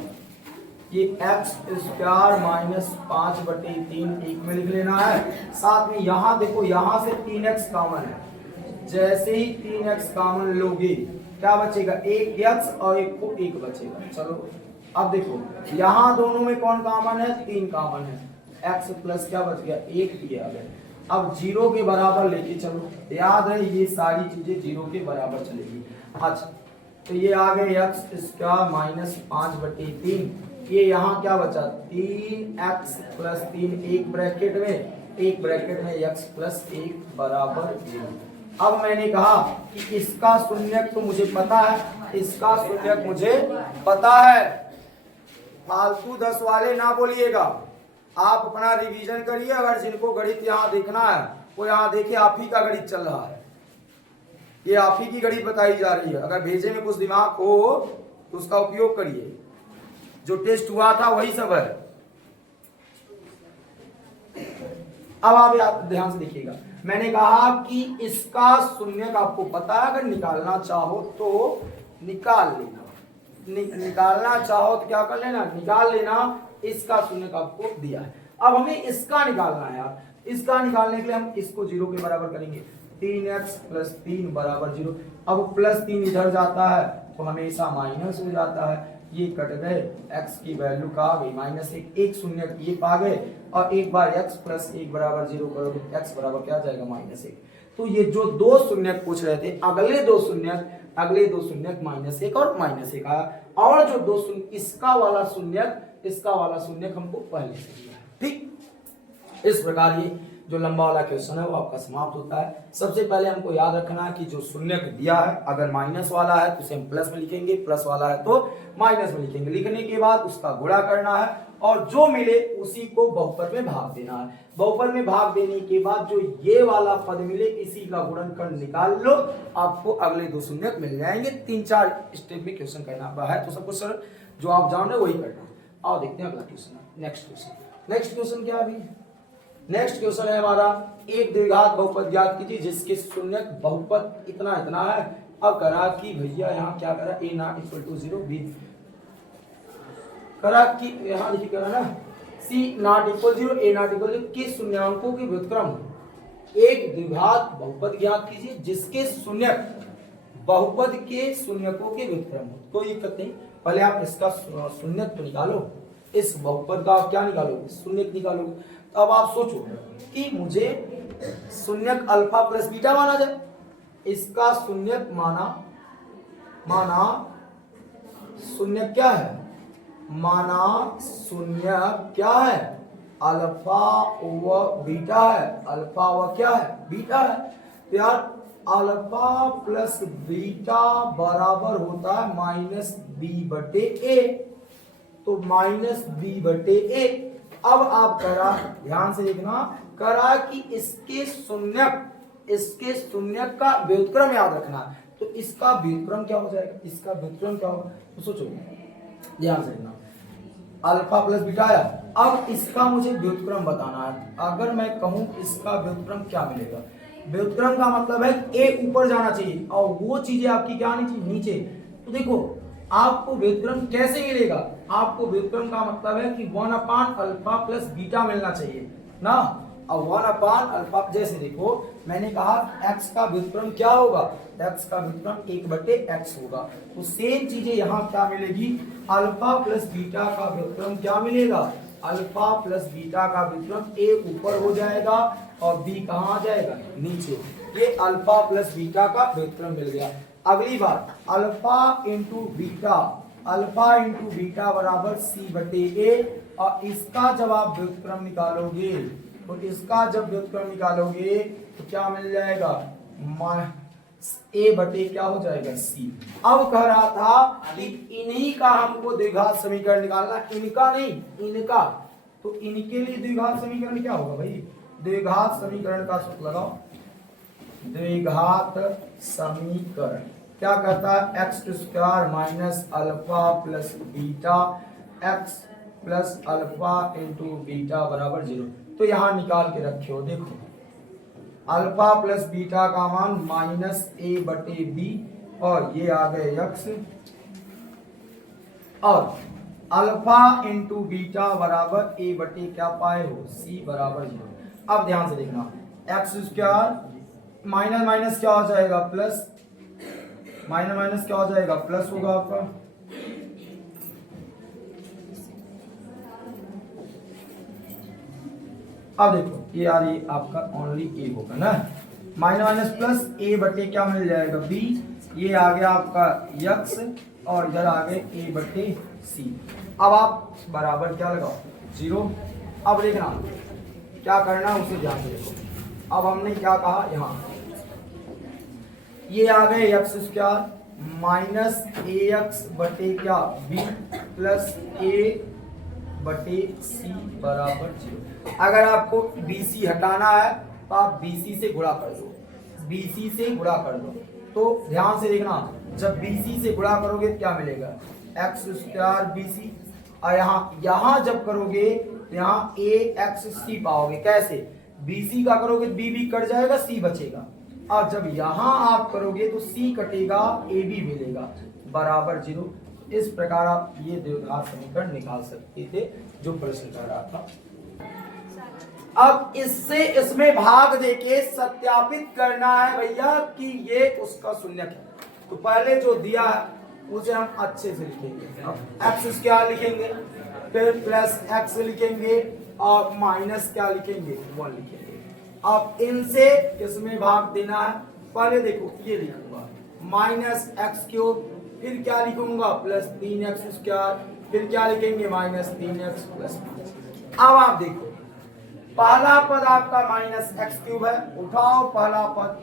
ये एक्स स्क्वायर माइनस 5/3 एक में लिख लेना है। साथ में यहाँ देखो, यहाँ से 3x कॉमन है, जैसे ही 3x कॉमन लोगे क्या बचेगा, एक x और एक को एक बचेगा। चलो अब देखो, यहाँ दोनों में कौन कॉमन है, 3 कॉमन है, x प्लस क्या बच गया, 1 भी आ गया। अब 0 के बराबर लेके चलो, याद है ये सारी चीजें 0 के बराबर चलेगी। अच्छा तो ये आ गए एक्स स्क्वायर माइनस 5/3, ये यहाँ क्या बचा, 3x प्लस 3 एक ब्रैकेट में x प्लस 1 बराबर 0। अब मैंने कहा कि इसका शून्यक तो मुझे पता है, इसका शून्यक मुझे पता है। फालतू 10 वाले ना बोलिएगा, आप अपना रिवीजन करिए। अगर जिनको गणित यहाँ देखना है वो यहाँ देखिए, आप ही का गणित चल रहा है, ये आप ही की गणित बताई जा रही है। अगर भेजे में कुछ दिमाग हो तो उसका उपयोग करिए, जो टेस्ट हुआ था वही सब है। अब आप ध्यान से देखिएगा, मैंने कहा कि इसका शून्यक आपको पता है, अगर निकालना चाहो तो निकाल लेना, निकालना चाहो तो क्या कर लेना, निकाल लेना। इसका शून्यक आपको दिया है, अब हमें इसका निकालना है यार। इसका निकालने के लिए हम इसको 0 के बराबर करेंगे, 3x प्लस 3 बराबर 0। अब प्लस 3 इधर जाता है तो हमेशा माइनस हो जाता है, ये कट गए, x की वैल्यू का आ गई -1, एक शून्य ये पा गए, और एक बार x प्लस 1 बराबर 0 करोगे, x बराबर क्या आ जाएगा, -1। तो ये जो दो शून्यक पूछ रहे थे, अगले दो शून्यक -1 और -1 आया, और जो दो शून्य इसका वाला शून्यक हमको पहले से दिया है। ठीक, इस प्रकार ये जो लंबा वाला क्वेश्चन है वो आपका समाप्त होता है। सबसे पहले हमको याद रखना है कि जो शून्यक दिया है, अगर माइनस वाला है तो उसे हम प्लस में लिखेंगे, प्लस वाला है तो माइनस में लिखेंगे। लिखने के बाद उसका गुणा करना है और जो मिले उसी को बहुपद में भाग देना है। बहुपद में भाग देने के बाद जो ये वाला पद मिले इसी का गुणनखंड निकाल लो, आपको अगले दो शून्यक मिल जाएंगे। 3-4 स्टेप में क्वेश्चन करना है, तो सब कुछ सर जो आप जान रहे वही करना। आओ देखते हैं अगला क्वेश्चन, नेक्स्ट क्वेश्चन क्या है अभी। नेक्स्ट क्वेश्चन है हमारा, एक द्विघात बहुपद ज्ञात कीजिए जिसके शून्यक बहुपद इतना इतना है। अब करा कि भैया यहाँ क्या करा, a not equal to 0, b करा कि यहाँ लिखी करा ना, c not equal 0, a not equal 0 के शून्यांकों के व्युत्क्रम एक द्विघात बहुपद ज्ञात कीजिए जिसके शून्यक बहुपद के शून्यकों के व्युत्क्रम हो। कोई दिक्कत नहीं, पहले आप इसका शून्यक तो निकालो, इस बहुपद का क्या निकालोगे, शून्यक निकालोगे। तो अब आप सोचो कि मुझे शून्यक अल्फा प्लस बीटा माना जाए, इसका शून्यक माना शून्यक क्या है, माना शून्यक क्या है, अल्फा व बीटा है, अल्फा व क्या है, बीटा है। तो यार अल्फा प्लस बीटा बराबर होता है -b/a, तो -b/a। अब आप करा, ध्यान से देखना, करा कि इसके शून्यक का व्युत्क्रम याद रखना। तो इसका व्युत्क्रम क्या हो जाएगा, इसका व्युत्क्रम क्या होगा, तो सोचो, ध्यान से देखना, अल्फा प्लस बीटा आया। अब इसका मुझे व्युत्क्रम बताना है। अगर मैं कहूं इसका व्युत्क्रम क्या मिलेगा, व्युत्क्रम का मतलब है a ऊपर जाना चाहिए और वो चीजें आपकी क्या आनी चाहिए, नीचे। तो देखो आपको व्युत्क्रम कैसे मिलेगा, आपको व्युत्क्रम का मतलब है कि 1/अल्फा प्लस बीटा मिलना चाहिए ना। अब 1/अल्फा, जैसे देखो मैंने कहा x का व्युत्क्रम क्या होगा, x का व्युत्क्रम 1/x होगा। तो सेम चीजें यहाँ क्या मिलेगी, अल्फा प्लस बीटा का व्युत्क्रम क्या मिलेगा, अल्फा प्लस बीटा का व्युत्क्रम a ऊपर हो जाएगा और b कहाँ आ जाएगा, नीचे। ये अल्फा प्लस बीटा का व्युत्क्रम मिल गया। अगली बात, अल्फा इंटू बीटा बराबर c/a, और इसका जब आप व्युत्क्रम निकालोगे तो इसका जब व्युत्क्रम निकालोगे तो क्या मिल जाएगा, a/, क्या हो जाएगा, c। अब कह रहा था कि इन्हीं का हमको द्विघात समीकरण निकालना, इनका नहीं, इनका। तो इनके लिए द्विघात समीकरण क्या होगा भाई, द्विघात समीकरण का सूत्र लगाओ। द्विघात समीकरण क्या कहता है, x² minus alpha plus beta x plus alpha into beta बराबर 0। तो यहां निकाल के रखे हो, देखो अल्फा प्लस बीटा का मान -a/b, और ये आ गए x और अल्फा इंटू बीटा बराबर ए बटे क्या पाए हो, सी बराबर 0। अब ध्यान से देखना, एक्स स्क्वायर माइनस माइनस क्या हो जाएगा प्लस, माइनस माइनस क्या हो जाएगा प्लस होगा आपका, अब देखो ये यार ये आपका ओनली ए होगा ना, माइनस माइनस प्लस ए बटे क्या मिल जाएगा बी, ये आ गया आपका यक्स और इधर आ गए ए बटे सी। अब आप बराबर क्या लगाओ 0। अब देखना क्या करना है उसे ध्यान से देखो। अब हमने क्या कहा, यहाँ ये आ गए एक्स स्क्वायर माइनस ए एक्स बटे क्या बी प्लस ए बटे सी बराबर 0। अगर आपको BC हटाना है तो आप BC से गुणा कर दो, BC से गुणा कर दो। तो ध्यान से देखना, जब BC से गुणा करोगे तो क्या मिलेगा, एक्स स्क्वायर BC, और यहाँ जब करोगे तो यहाँ AXC पाओगे। कैसे, BC का करोगे तो B कट जाएगा, C बचेगा, और जब यहाँ आप करोगे तो C कटेगा, AB मिलेगा बराबर 0। इस प्रकार आप ये द्विघात समीकरण निकाल सकते थे जो प्रश्न कर रहा था। अब इससे इसमें भाग देके सत्यापित करना है भैया कि ये उसका शून्यक है। तो पहले जो दिया है उसे हम अच्छे से लिखेंगे। अब एक्स क्या लिखेंगे, फिर प्लस एक्स लिखेंगे और माइनस क्या लिखेंगे 1 लिखेंगे। अब इनसे इसमें भाग देना है। पहले देखो ये लिखूंगा माइनस एक्स क्यूब, फिर क्या लिखूंगा प्लस 3x स्क्वायर, फिर क्या लिखेंगे माइनस 3x प्लस 5। अब आप देखो पहला पद आपका माइनस एक्स क्यूब है, उठाओ पहला पद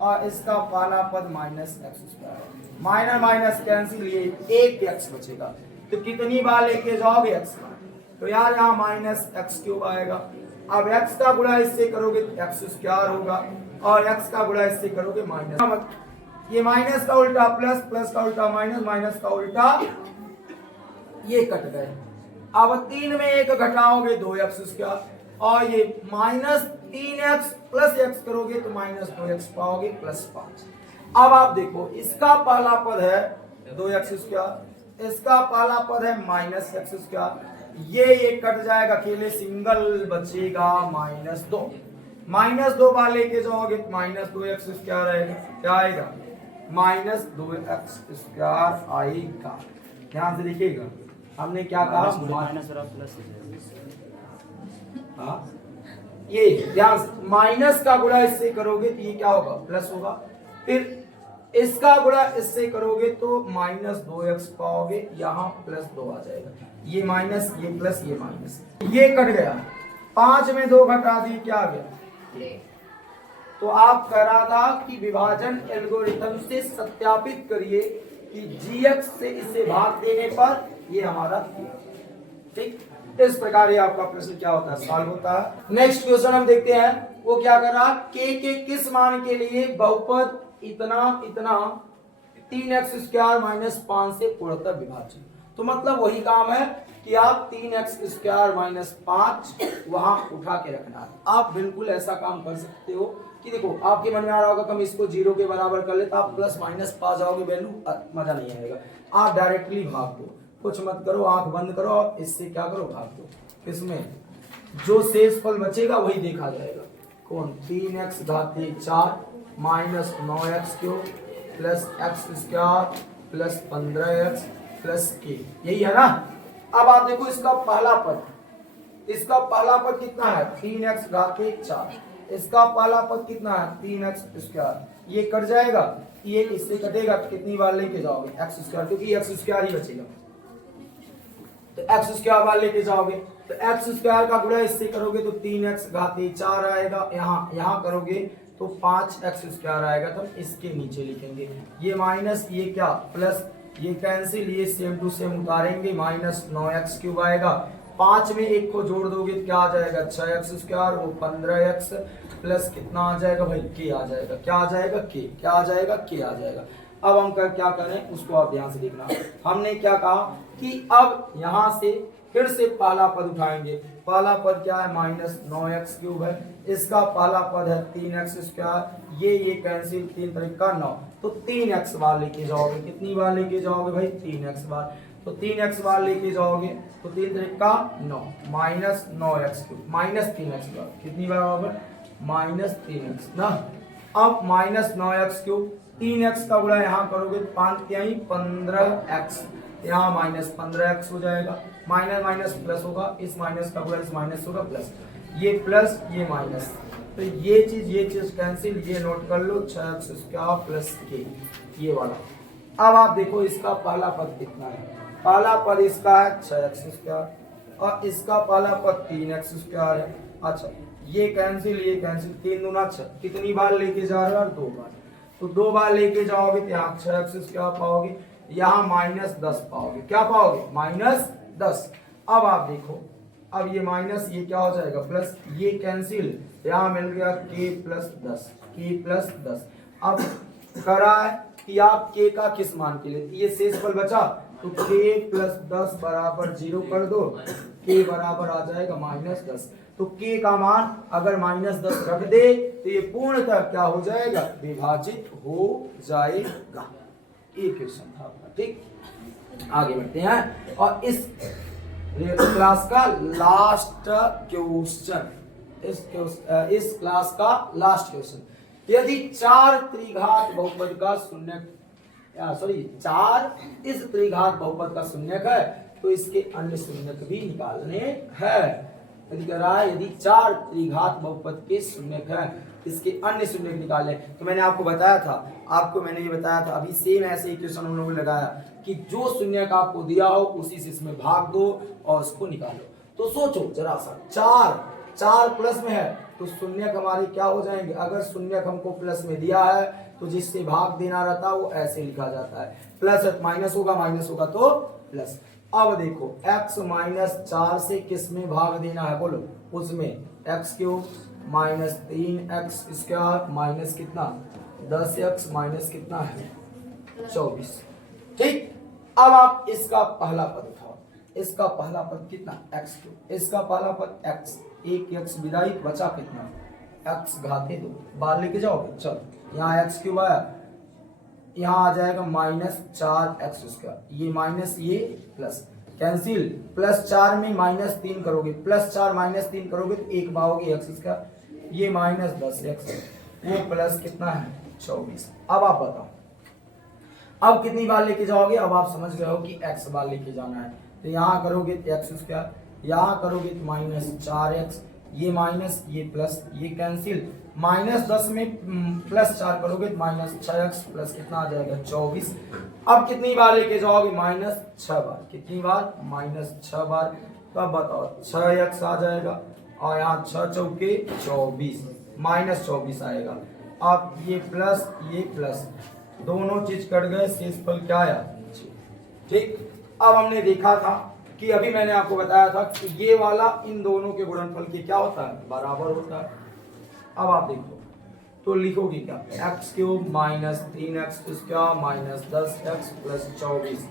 और इसका पहला पद minus x square, minus minus cancel, ये एक एक्स बचेगा। तो कितनी बार लेके जाओगे एक्स, तो यार यहाँ माइनस एक्स क्यूब आएगा। अब एक्स का गुणा इससे करोगे तो एक्स स्क्वायर होगा, और एक्स का गुणा इससे करोगे माइनस, ये माइनस का उल्टा प्लस, प्लस का उल्टा माइनस, माइनस का उल्टा ये कट गए। अब 3 में 1 घटाओगे 2x स्क्वायर, और ये माइनस 3x प्लस x करोगे तो माइनस 2x पाओगे प्लस 5। अब आप देखो इसका पहला पद है 2x स्क्वायर, इसका पहला पद है माइनस x स्क्वायर, ये कट जाएगा, अकेले सिंगल बचेगा माइनस 2। माइनस 2 बार लेके जाओगे तो माइनस 2x स्क्वायर आएगा, क्या आएगा माइनस 2x स्क्वायर आएगा। ध्यान से देखिएगा हमने क्या कहा, माइनस प्लस, हाँ ये ध्यान से, माइनस का गुणा इससे करोगे तो ये क्या होगा प्लस होगा, फिर इसका गुणा इससे करोगे तो माइनस 2x पाओगे, यहाँ प्लस 2 आ जाएगा, ये माइनस ये प्लस ये माइनस, ये कट गया, 5 में 2 घटा दिए क्या आ गया। तो आप कह रहा था कि विभाजन एल्गोरिथम से सत्यापित करिए कि gx से इसे भाग देने पर ये हमारा ठीक, इस प्रकार ये आपका प्रश्न क्या होता है सॉल्व होता है। नेक्स्ट क्वेश्चन हम देखते हैं, वो क्या कर रहा, k के किस मान के लिए बहुपद इतना इतना 3x स्क्वायर माइनस 5 से पूर्णतः विभाजित। तो मतलब वही काम है कि आप 3x स्क्वायर माइनस 5 वहां उठा के रखना है। आप बिल्कुल ऐसा काम कर सकते हो कि देखो आपके मन में आ रहा होगा कि हम इसको 0 के बराबर कर ले, तो आप प्लस माइनस पा जाओगे, वैल्यू मजा नहीं आएगा। आप डायरेक्टली भाग दो, कुछ मत करो, आंख बंद करो और इससे क्या करो भाग दो। इसमें जो शेष फल बचेगा वही देखा जाएगा। कौन, 3x घातीय 4 minus 9x cube plus x square plus 15x plus k, यही है ना। अब आप देखो इसका पहला पद, इसका पहला पद कितना है 3x घातीय 4, इसका पहला पद कितना है 3x स्क्वायर, ये कट जाएगा, ये इससे कटेगा, कितनी बार लेके जाओगे x स्क्वायर, क्योंकि x स्क्वायर ही बचेगा, तो x स्क्वायर बार लेके जाओगे, तो x स्क्वायर का गुणा इससे करोगे तो 3x घातीय 4 आएगा, यहाँ करोगे तो 5x स्क्वायर आएगा, तो हम इसके नीचे लिखेंगे, ये माइनस ये क्या प्लस, ये कैंसिल, ये सेम टू सेम उतारेंगे, माइनस 9x क्यूब आएगा, 5 में 1 को जोड़ दोगे तो क्या आ जाएगा 6x स्क्वायर, वो 15x प्लस कितना आ जाएगा भाई k आ जाएगा, क्या आ जाएगा k, क्या आ जाएगा k आ जाएगा। अब हम क्या करें उसको आप ध्यान से देखना, हमने क्या कहा कि अब यहाँ से फिर से पहला पद उठाएंगे, पहला पद क्या है माइनस 9x क्यूब है, इसका पहला पद है 3x स्क्वायर, ये कैंसिल, 3 तरीका 9, तो 3x बार लेके जाओगे, कितनी बार लेके जाओगे भाई 3x बार, तो 3x बार लेके जाओगे तो 3 3 का 9 माइनस 9x³ माइनस 3x बार कितनी बार बराबर माइनस 3x ना। अब माइनस 9x³ 3x का गुणा यहाँ करोगे 5 तिहाई 15x, यहाँ माइनस 15x हो जाएगा, माइनस माइनस प्लस होगा, इस माइनस का गुणा इस माइनस होगा प्लस, ये प्लस ये माइनस, तो ये चीज कैंसिल, ये नोट कर लो 6x² प्लस k ये वाला। अब आप देखो इसका पहला पद कितना है, पहला पद इसका है 6x² और इसका पहला पद 3x² है। अच्छा ये कैंसिल 3 दूना 6, कितनी बार लेके जा रहे हो 2 बार, तो 2 बार लेके जाओगे तो यहाँ 6x² पाओगे, यहाँ माइनस 10 पाओगे, क्या पाओगे माइनस 10। अब आप देखो अब ये माइनस ये क्या हो जाएगा प्लस, ये कैंसिल, यहाँ मिल गया k प्लस 10। अब करा है कि आप k का किस मान के लिए, ये शेष फल बचा तो k प्लस 10 बराबर 0 कर दो, k बराबर आ जाएगा माइनस 10। तो k का मान अगर माइनस 10 रख दे तो ये पूर्णतः क्या हो जाएगा विभाजित हो जाएगा। ये क्वेश्चन था आपका, ठीक। आगे बढ़ते हैं और इस क्लास का लास्ट क्वेश्चन, इस क्लास का लास्ट क्वेश्चन, यदि 4 त्रिघात बहुपद का शून्य चार इस त्रिघात बहुपद का शून्यक है तो इसके अन्य शून्यक भी निकालने हैं। यदि 4 त्रिघात बहुपद के शून्यक है इसके अन्य शून्यक निकालने, तो मैंने आपको बताया था, मैंने ये बताया था अभी सेम ऐसे ही क्वेश्चन हम लोगों ने लगाया कि जो शून्यक आपको दिया हो उसी से इसमें भाग दो और उसको निकालो। तो सोचो जरा सा, 4 प्लस में है तो शून्यक हमारे क्या हो जाएंगे, अगर शून्यक हमको प्लस में दिया है तो जिससे भाग देना रहता है वो ऐसे लिखा जाता है, प्लस माइनस होगा तो प्लस। अब देखो x माइनस 4 से किस में भाग देना है बोलो, उसमें x³ माइनस 3x² माइनस कितना 10x माइनस कितना है 24, ठीक। अब आप इसका पहला पद उठाओ, इसका पहला पद कितना x³, इसका पहला पद x, एक x विदाई बचा कितना x घाते 2 बाहर लेके जाओगे, चलो यहाँ x³ आया, यहाँ आ जाएगा माइनस 4x², ये माइनस ये प्लस कैंसिल, प्लस 4 में माइनस 3 करोगे, प्लस 4 माइनस 3 करोगे तो 1 पाओगे x², ये माइनस 10x, वो प्लस कितना है 24। अब आप बताओ अब कितनी बार लेके जाओगे, अब आप समझ गए हो कि x बार लेके जाना है, तो यहाँ करोगे तो x², यहाँ करोगे तो माइनस 4x, ये माइनस ये प्लस, ये कैंसिल, माइनस 10 में प्लस 4 करोगे तो माइनस 6x प्लस कितना आ जाएगा 24। अब कितनी बार लेके जाओगे माइनस 6 बार, कितनी बार माइनस 6 बार, तो अब बताओ 6x आ जाएगा और यहाँ 6 चौके 24 माइनस 24 आएगा। अब ये प्लस दोनों चीज कट गए, शेषफल क्या आया, ठीक। अब हमने देखा था कि अभी मैंने आपको बताया था कि ये वाला इन दोनों के गुणनफल के क्या होता है बराबर होता है। अब आप देखो तो लिखोगे क्या x³ minus 3x² minus 10x plus 24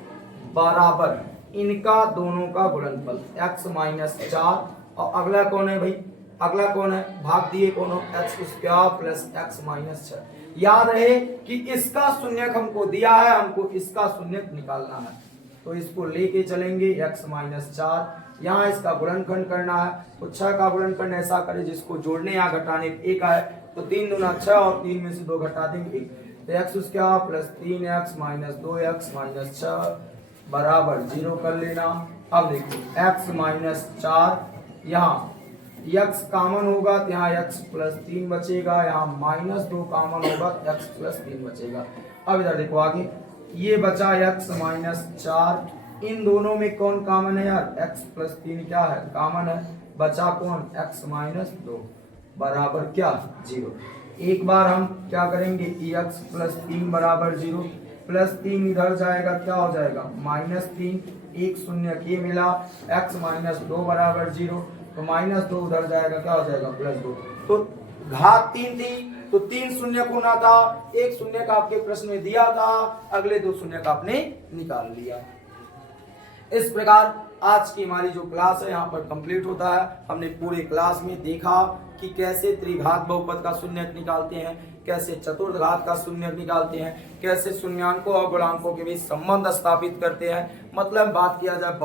बराबर इनका दोनों का गुणनफल x माइनस 4, और अगला कौन है भाई, अगला कौन है भाग दिए कौन हो x² प्लस x माइनस 6। याद रहे कि इसका शून्यक हमको दिया है, हमको इसका शून्यक निकालना है, तो इसको लेके चलेंगे x माइनस 4, यहाँ इसका गुणनखंड करना है, तो 6 का गुणनखंड ऐसा करें जिसको जोड़ने या घटाने 1 आए, तो 3 दूना 6 और 3 में से 2 घटा देंगे 1, तो x² plus 3x minus 2x minus 6 बराबर 0 कर लेना। अब देखो x माइनस 4, यहाँ x कॉमन होगा तो यहाँ x प्लस 3 बचेगा, यहाँ माइनस 2 कॉमन होगा तो x प्लस 3 बचेगा। अब इधर देखो आगे ये बचा x माइनस 4, इन दोनों में कौन कॉमन है यार, x प्लस 3 क्या है कॉमन है, बचा कौन x माइनस 2 बराबर क्या 0। एक बार हम क्या करेंगे x प्लस 3 बराबर 0, प्लस 3 इधर जाएगा क्या हो जाएगा माइनस 3, एक शून्य ये मिला, x माइनस 2 बराबर 0, तो माइनस 2 उधर जाएगा क्या हो जाएगा प्लस 2, तो घात 3 थी तो 3 शून्य होना था, एक शून्य का आपके प्रश्न में दिया था, अगले 2 शून्य का आपने निकाल लिया। इस प्रकार आज की हमारी जो क्लास है यहाँ पर कंप्लीट होता है। हमने पूरे क्लास में देखा कि कैसे त्रिघात बहुपद का शून्यक निकालते हैं, कैसे चतुर्घात का शून्यक निकालते हैं, कैसे शून्यांकों और गुणांकों के बीच संबंध स्थापित करते हैं। मतलब बात किया जाए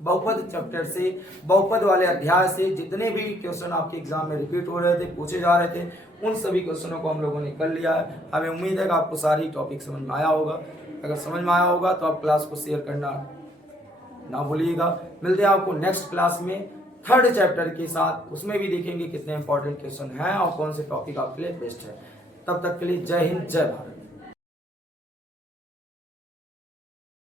बहुपद चैप्टर से, बहुपद वाले अध्याय से जितने भी क्वेश्चन आपके एग्जाम में रिपीट हो रहे थे, पूछे जा रहे थे, उन सभी क्वेश्चनों को हम लोगों ने कर लिया है। हमें उम्मीद है कि आपको सारी टॉपिक समझ में आया होगा। अगर समझ में आया होगा तो आप क्लास को शेयर करना ना भूलिएगा। मिलते हैं आपको नेक्स्ट क्लास में थर्ड चैप्टर के साथ। उसमें भी देखेंगे कितने इंपॉर्टेंट क्वेश्चन हैं और कौन से टॉपिक आपके लिए बेस्ट है। तब तक के लिए जय हिंद, जय भारत।